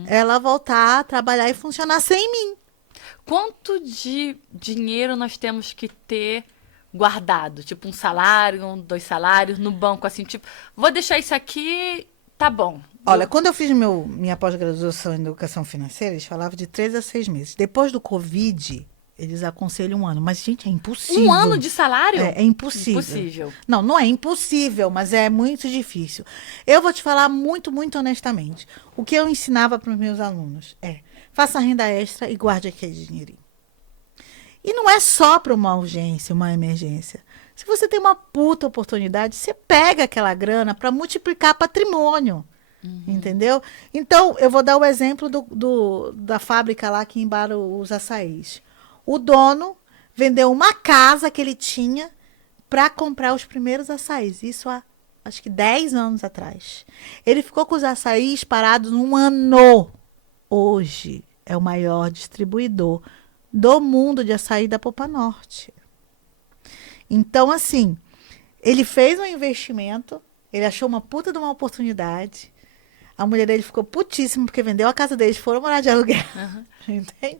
ela voltar a trabalhar e funcionar sem mim. Quanto de dinheiro nós temos que ter guardado? Tipo, um salário, 2 salários no banco, assim, tipo, vou deixar isso aqui, tá bom. Olha, quando eu fiz minha pós-graduação em educação financeira, eles falavam de 3 a 6 meses. Depois do Covid, eles aconselham 1 ano. Mas, gente, é impossível. 1 ano de salário? É impossível. Impossível. Não é impossível, mas é muito difícil. Eu vou te falar muito, muito honestamente. O que eu ensinava para os meus alunos é: faça renda extra e guarde aquele dinheirinho. E não é só para uma urgência, uma emergência. Se você tem uma puta oportunidade, você pega aquela grana para multiplicar patrimônio. Entendeu? Então, eu vou dar o exemplo da fábrica lá que embala os açaís. O dono vendeu uma casa que ele tinha para comprar os primeiros açaís. Isso há, acho que 10 anos atrás. Ele ficou com os açaís parados um ano. Hoje é o maior distribuidor do mundo de açaí da Popa Norte. Então, assim, ele fez um investimento, ele achou uma puta de uma oportunidade. A mulher dele ficou putíssima porque vendeu a casa deles, foram morar de aluguel. Entende?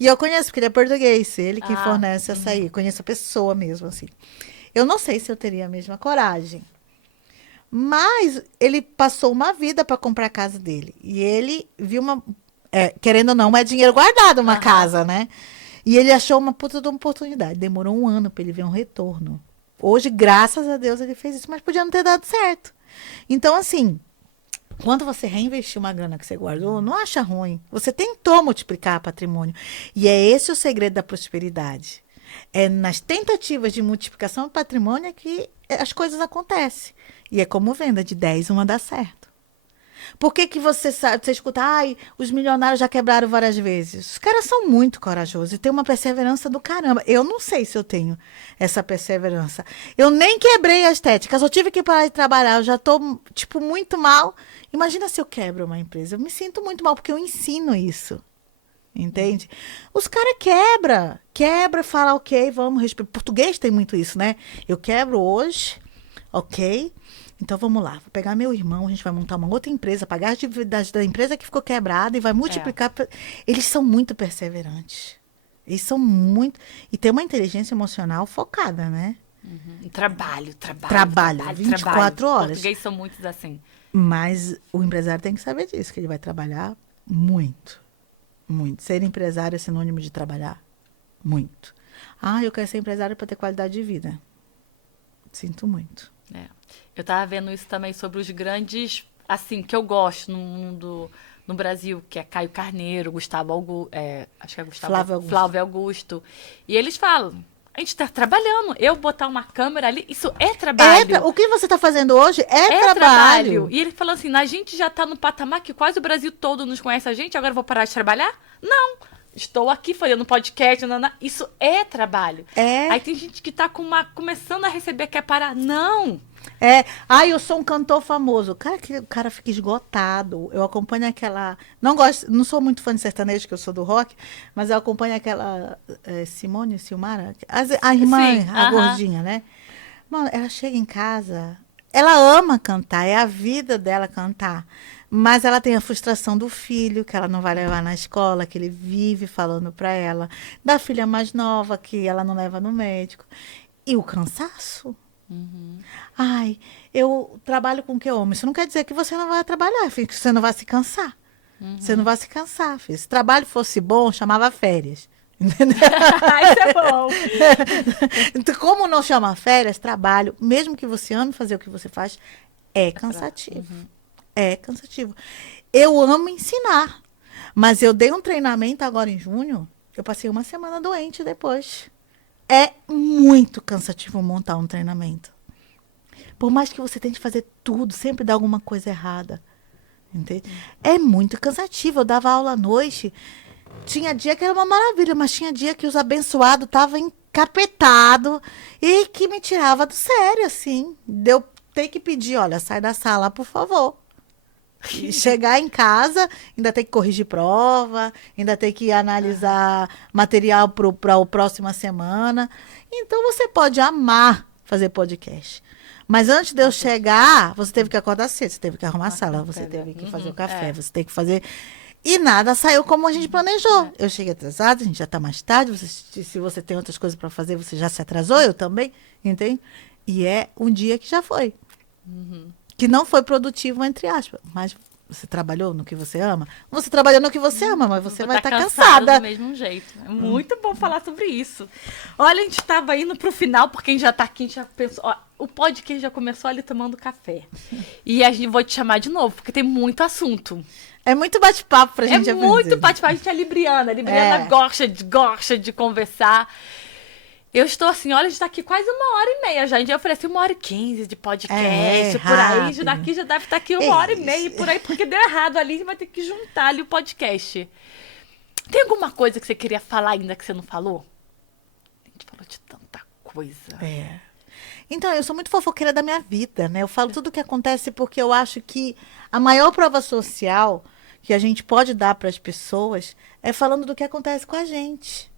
E eu conheço, porque ele é português, ele que fornece açaí. Conheço a pessoa mesmo, assim. Eu não sei se eu teria a mesma coragem. Mas ele passou uma vida para comprar a casa dele. E ele viu uma... querendo ou não, é dinheiro guardado uma casa, né? E ele achou uma puta de uma oportunidade. Demorou um ano para ele ver um retorno. Hoje, graças a Deus, ele fez isso, mas podia não ter dado certo. Então, assim, quando você reinvestir uma grana que você guardou, não acha ruim. Você tentou multiplicar patrimônio. E é esse o segredo da prosperidade. É nas tentativas de multiplicação do patrimônio que as coisas acontecem. E é como venda, de 10, uma dá certo. Por que você sabe, você escuta, os milionários já quebraram várias vezes? Os caras são muito corajosos e têm uma perseverança do caramba. Eu não sei se eu tenho essa perseverança. Eu nem quebrei a estética, só tive que parar de trabalhar. Eu já estou, muito mal. Imagina se eu quebro uma empresa. Eu me sinto muito mal, porque eu ensino isso. Entende? Os caras quebra, fala, ok, vamos respirar. Português tem muito isso, né? Eu quebro hoje, ok. Então, vamos lá. Vou pegar meu irmão, a gente vai montar uma outra empresa, pagar as dívidas da empresa que ficou quebrada e vai multiplicar. Eles são muito perseverantes. Eles são muito... E tem uma inteligência emocional focada, né? Trabalho. 24 horas. Os portugueses são muitos assim. Mas o empresário tem que saber disso, que ele vai trabalhar muito. Muito. Ser empresário é sinônimo de trabalhar muito. Eu quero ser empresário para ter qualidade de vida. Sinto muito. Eu tava vendo isso também sobre os grandes, assim, que eu gosto no Brasil, que é Caio Carneiro, Gustavo Augusto, acho que é Flávio Augusto. E eles falam, a gente tá trabalhando. Eu botar uma câmera ali, isso é trabalho. O que você tá fazendo hoje é trabalho. E ele falou assim, a gente já tá no patamar que quase o Brasil todo nos conhece a gente, agora eu vou parar de trabalhar? Não. Estou aqui fazendo podcast, isso é trabalho. Aí tem gente que tá começando a receber, quer parar. Não. Eu sou um cantor famoso. O cara fica esgotado. Eu acompanho aquela... Não sou muito fã de sertanejo, que eu sou do rock, mas eu acompanho aquela Simone, Silmara, a irmã, Sim, a gordinha, né? Mano, ela chega em casa, ela ama cantar, é a vida dela cantar. Mas ela tem a frustração do filho, que ela não vai levar na escola, que ele vive falando para ela. Da filha mais nova, que ela não leva no médico. E o cansaço. Eu trabalho com o que eu amo. Isso não quer dizer que você não vai trabalhar, filho, que você não vai se cansar. Você não vai se cansar, filho. Se trabalho fosse bom, chamava férias. Entendeu? Isso é bom. Então, como não chama férias, trabalho, mesmo que você ame fazer o que você faz, é cansativo. É cansativo. Eu amo ensinar, mas eu dei um treinamento agora em junho, eu passei uma semana doente depois. É muito cansativo montar um treinamento. Por mais que você tente fazer tudo, sempre dá alguma coisa errada. Entende? É muito cansativo. Eu dava aula à noite, tinha dia que era uma maravilha, mas tinha dia que os abençoados estavam encapetados e que me tirava do sério, assim. Deu ter que pedir, olha, sai da sala, por favor. E chegar em casa, ainda tem que corrigir prova, ainda tem que analisar material para a próxima semana. Então, você pode amar fazer podcast. Mas antes de eu chegar, você teve que acordar cedo, você teve que arrumar a sala, você teve que fazer o café, você tem que fazer... E nada saiu como a gente planejou. Eu cheguei atrasada, a gente já está mais tarde, se você tem outras coisas para fazer, você já se atrasou, eu também, entende? E é um dia que já foi. Que não foi produtivo, entre aspas. Mas você trabalhou no que você ama? Você trabalhou no que você ama, mas você vai estar cansada. Do mesmo jeito. É muito bom falar sobre isso. Olha, a gente estava indo para o final, porque a gente já está aqui, a gente já pensou... o podcast já começou ali tomando café. E a gente vou te chamar de novo, porque tem muito assunto. É muito bate-papo pra gente É aprender. muito bate-papo. A gente é libriana. A libriana gosta de conversar. Eu estou assim, olha, a gente tá aqui quase 1h30 já. Eu falei assim, 1h15 de podcast, por aí. rápido. Isso daqui já deve estar aqui 1h30, por aí, porque deu errado ali. A gente vai ter que juntar ali o podcast. Tem alguma coisa que você queria falar ainda que você não falou? A gente falou de tanta coisa. Então, eu sou muito fofoqueira da minha vida, né? Eu falo tudo o que acontece porque eu acho que a maior prova social que a gente pode dar para as pessoas é falando do que acontece com a gente.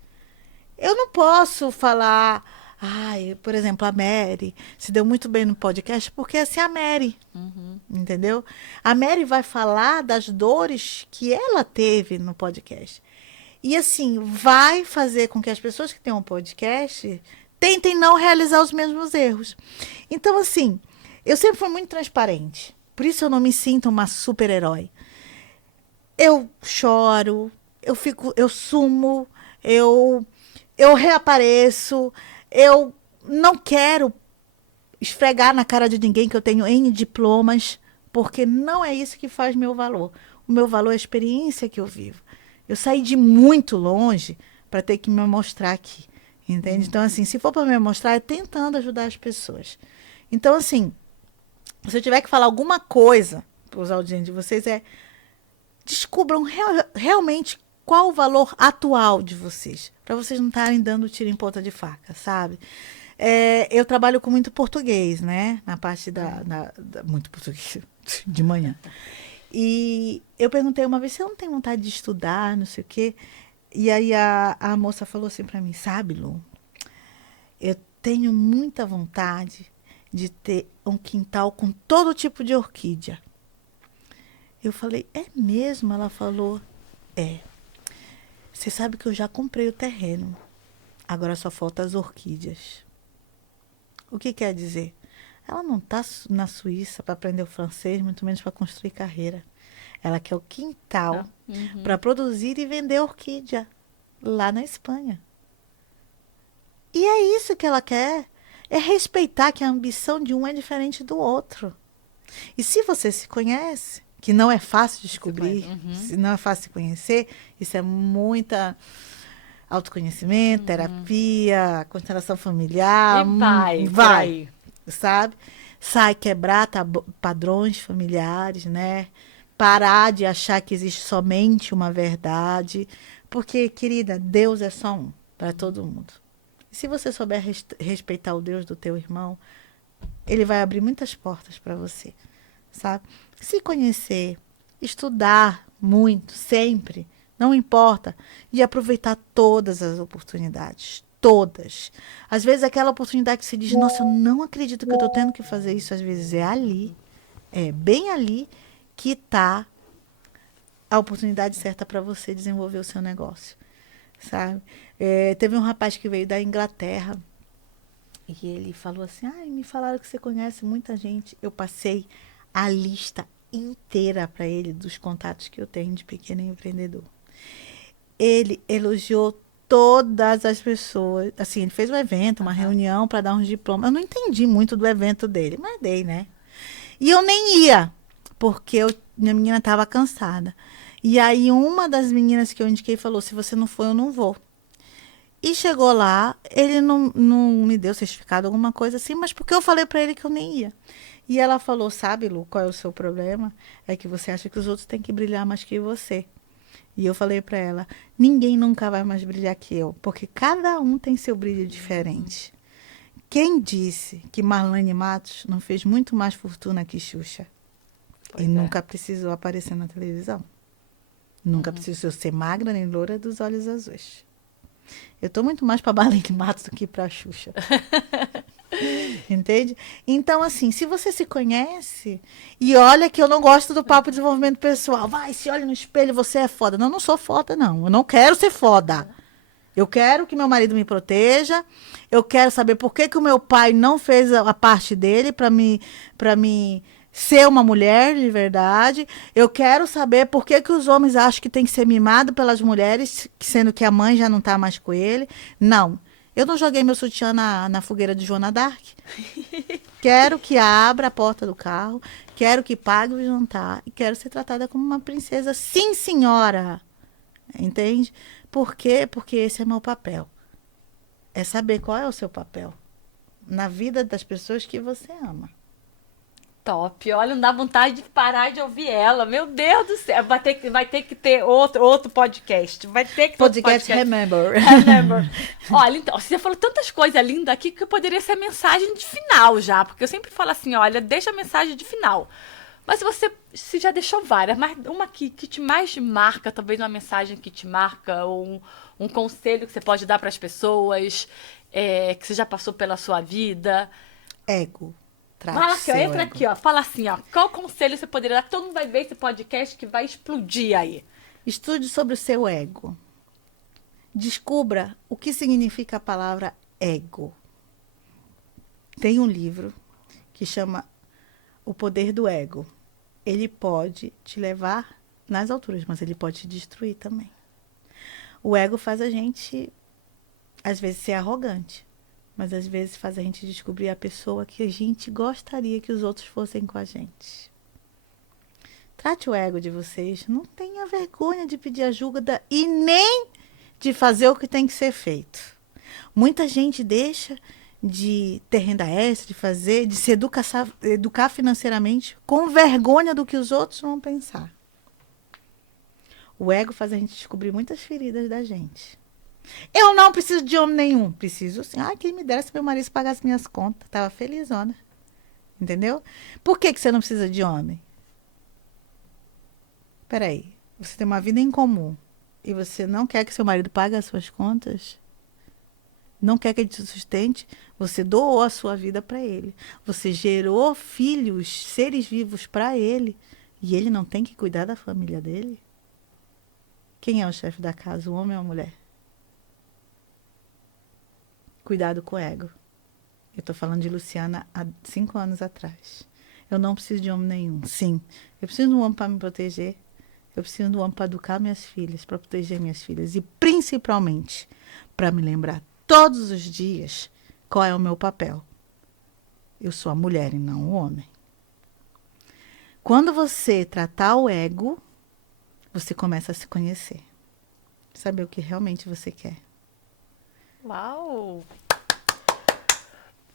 Eu não posso falar, por exemplo, a Mary se deu muito bem no podcast porque essa é a Mary, entendeu? A Mary vai falar das dores que ela teve no podcast. E assim, vai fazer com que as pessoas que têm um podcast tentem não realizar os mesmos erros. Então, assim, eu sempre fui muito transparente. Por isso eu não me sinto uma super-herói. Eu choro, eu sumo, eu reapareço, eu não quero esfregar na cara de ninguém que eu tenho N diplomas, porque não é isso que faz meu valor. O meu valor é a experiência que eu vivo. Eu saí de muito longe para ter que me mostrar aqui, entende? Então, assim, se for para me mostrar, é tentando ajudar as pessoas. Então, assim, se eu tiver que falar alguma coisa para os audientes de vocês, descubram realmente qual o valor atual de vocês, para vocês não estarem dando tiro em ponta de faca, sabe? Eu trabalho com muito português, né? Na parte muito português, de manhã. E eu perguntei uma vez, você não tem vontade de estudar, não sei o quê? E aí a moça falou assim para mim, sabe, Lu, eu tenho muita vontade de ter um quintal com todo tipo de orquídea. Eu falei, é mesmo? Ela falou, Você sabe que eu já comprei o terreno. Agora só falta as orquídeas. O que quer dizer? Ela não está na Suíça para aprender o francês, muito menos para construir carreira. Ela quer o quintal para produzir e vender orquídea lá na Espanha. E é isso que ela quer. É respeitar que a ambição de um é diferente do outro. E se você se conhece, que não é fácil descobrir, se não é fácil se conhecer, isso é muita autoconhecimento, terapia, constelação familiar. E vai. Sabe? Sai quebrar padrões familiares, né? Parar de achar que existe somente uma verdade. Porque, querida, Deus é só um para todo mundo. E se você souber respeitar o Deus do teu irmão, ele vai abrir muitas portas para você, sabe? Se conhecer, estudar muito, sempre, não importa, e aproveitar todas as oportunidades, todas. Às vezes aquela oportunidade que você diz, nossa, eu não acredito que eu estou tendo que fazer isso, às vezes é ali, bem ali que está a oportunidade certa para você desenvolver o seu negócio, sabe? Teve um rapaz que veio da Inglaterra e ele falou assim, me falaram que você conhece muita gente. Eu passei a lista inteira para ele dos contatos que eu tenho de pequeno empreendedor. Ele elogiou todas as pessoas. Assim, ele fez um evento, uma reunião para dar uns diplomas. Eu não entendi muito do evento dele, mas dei, né? E eu nem ia, porque minha menina estava cansada. E aí uma das meninas que eu indiquei falou, se você não for, eu não vou. E chegou lá, ele não me deu certificado, alguma coisa assim, mas porque eu falei para ele que eu nem ia. E ela falou, sabe, Lu, qual é o seu problema? É que você acha que os outros têm que brilhar mais que você. E eu falei para ela, ninguém nunca vai mais brilhar que eu, porque cada um tem seu brilho diferente. Quem disse que Marlene Matos não fez muito mais fortuna que Xuxa? E nunca precisou aparecer na televisão. Nunca precisou ser magra nem loura dos olhos azuis. Eu tô muito mais para Marlene Matos do que para Xuxa. Entende? Então, assim, se você se conhece, e olha que eu não gosto do papo de desenvolvimento pessoal, se olha no espelho, você é foda. Não sou foda, não. Eu não quero ser foda. Eu quero que meu marido me proteja, eu quero saber por que o meu pai não fez a parte dele para me ser uma mulher de verdade. Eu quero saber por que os homens acham que tem que ser mimado pelas mulheres, sendo que a mãe já não está mais com ele. Não. Eu não joguei meu sutiã na fogueira de Joana d'Arc. Quero que abra a porta do carro. quero que pague o jantar e quero ser tratada como uma princesa. Sim, senhora. Entende? Por quê? Porque esse é meu papel. É saber qual é o seu papel na vida das pessoas que você ama. Top. Olha, não dá vontade de parar de ouvir ela. Meu Deus do céu. Vai ter que ter outro podcast. Vai ter que ter outro Podcast Remember. Remember. Olha, então, você falou tantas coisas lindas aqui que poderia ser a mensagem de final já. Porque eu sempre falo assim, olha, deixa a mensagem de final. Mas se já deixou várias, mas uma que te mais marca, talvez uma mensagem que te marca, ou um conselho que você pode dar para as pessoas, que você já passou pela sua vida. Ego. Fala aqui, ó, entra aqui, ó. Fala assim, ó. Qual conselho você poderia dar? Todo mundo vai ver esse podcast que vai explodir aí. Estude sobre o seu ego. Descubra o que significa a palavra ego. Tem um livro que chama O Poder do Ego. Ele pode te levar nas alturas, mas ele pode te destruir também. O ego faz a gente, às vezes, ser arrogante. Mas às vezes faz a gente descobrir a pessoa que a gente gostaria que os outros fossem com a gente. Trate o ego de vocês. Não tenha vergonha de pedir ajuda e nem de fazer o que tem que ser feito. Muita gente deixa de ter renda extra, de se educar financeiramente com vergonha do que os outros vão pensar. O ego faz a gente descobrir muitas feridas da gente. Eu não preciso de homem nenhum. Preciso sim. Ai, quem me dera se meu marido pagasse minhas contas. Tava felizona. Entendeu? Por que você não precisa de homem? Peraí. Você tem uma vida em comum e você não quer que seu marido pague as suas contas? Não quer que ele te sustente? Você doou a sua vida para ele. Você gerou filhos, seres vivos para ele. E ele não tem que cuidar da família dele? Quem é o chefe da casa, o homem ou a mulher? Cuidado com o ego. Eu estou falando de Luciana há 5 anos atrás. Eu não preciso de homem nenhum. Sim, eu preciso de um homem para me proteger. Eu preciso de um homem para educar minhas filhas, para proteger minhas filhas. E principalmente para me lembrar todos os dias qual é o meu papel. Eu sou a mulher e não o homem. Quando você tratar o ego, você começa a se conhecer. Saber o que realmente você quer. Uau!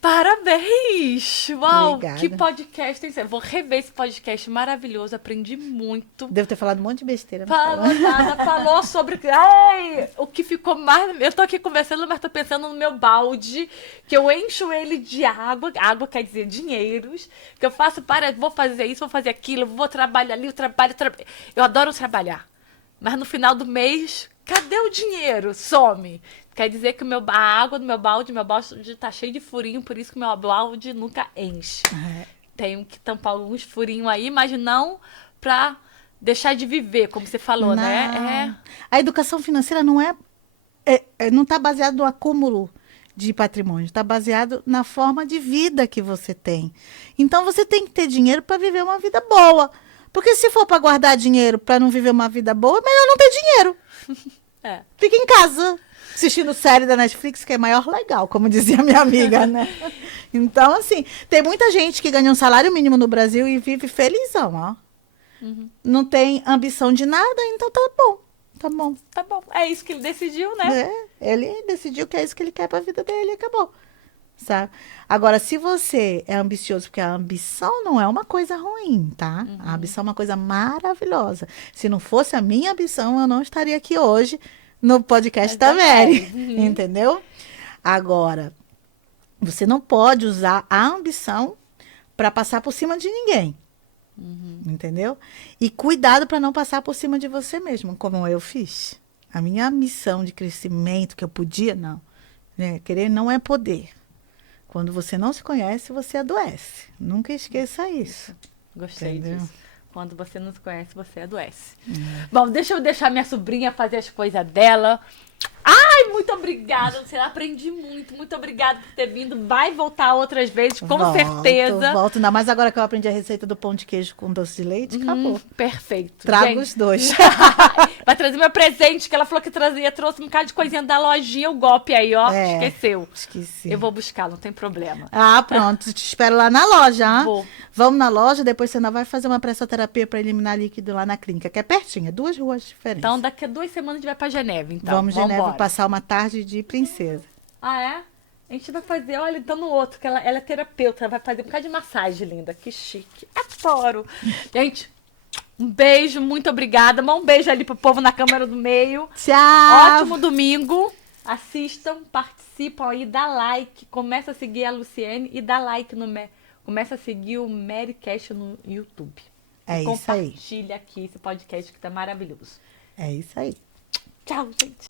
Parabéns! Uau! Obrigada. Que podcast, hein? Vou rever esse podcast maravilhoso, aprendi muito. Devo ter falado um monte de besteira. Falou sobre... Ai, o que ficou mais... Eu tô aqui conversando, mas tô pensando no meu balde, que eu encho ele de água. Água quer dizer dinheiros. Que eu faço vou fazer isso, vou fazer aquilo, vou trabalhar ali, eu trabalho. Eu adoro trabalhar. Mas no final do mês, cadê o dinheiro? Some. Quer dizer que a água do meu balde tá cheio de furinho, por isso que o meu balde nunca enche. Tenho que tampar alguns furinhos aí, mas não pra deixar de viver, como você falou, não. né? A educação financeira não não está baseada no acúmulo de patrimônio, está baseado na forma de vida que você tem. Então você tem que ter dinheiro para viver uma vida boa. Porque se for para guardar dinheiro para não viver uma vida boa, é melhor não ter dinheiro. Fica em casa, assistindo série da Netflix, que é maior legal, como dizia minha amiga, né? Então, assim, tem muita gente que ganha um salário mínimo no Brasil e vive felizão, ó. Uhum. Não tem ambição de nada, então tá bom. Tá bom. Tá bom. É isso que ele decidiu, né? Ele decidiu que é isso que ele quer pra vida dele e acabou. Sabe? Agora, se você é ambicioso, porque a ambição não é uma coisa ruim, tá? Uhum. A ambição é uma coisa maravilhosa. Se não fosse a minha ambição, eu não estaria aqui hoje no podcast da Mary. Uhum. Entendeu? Agora, você não pode usar a ambição para passar por cima de ninguém. Uhum. Entendeu? E cuidado para não passar por cima de você mesmo, como eu fiz. A minha missão de crescimento que eu podia, não. Né? Querer não é poder. Quando você não se conhece, você adoece. Nunca esqueça isso. Gostei disso. Quando você não se conhece, você adoece. Bom, deixa eu deixar minha sobrinha fazer as coisas dela. Ai, muito obrigada. Você aprendi muito. Muito obrigada por ter vindo. Vai voltar outras vezes, com certeza. Volto. Ainda mais agora que eu aprendi a receita do pão de queijo com doce de leite. Acabou. Perfeito. Trago os dois. Vai trazer meu presente, que ela falou que trazia. Trouxe um bocado de coisinha da lojinha, o golpe aí, ó. É. Esqueceu. Esqueci. Eu vou buscar, não tem problema. Ah, pronto. Te espero lá na loja, hein? Vou. Vamos na loja, depois você ainda vai fazer uma pressoterapia para eliminar líquido lá na clínica, que é pertinho, é 2 ruas diferentes. Então, daqui a 2 semanas a gente vai pra Geneva, então. Vamos, Geneva, Vambora. passar uma tarde de princesa. Ah, é? A gente vai fazer, olha, então no outro, que ela é terapeuta, ela vai fazer um bocado de massagem, linda. Que chique. Adoro. Gente, um beijo, muito obrigada. Um beijo ali pro povo na câmera do meio. Tchau! Ótimo domingo. Assistam, participam aí, dá like. Começa a seguir a Luciene e dá like no... Começa a seguir o Marycast no YouTube. É E isso aí. compartilha aqui esse podcast que tá maravilhoso. É isso aí. Tchau, gente.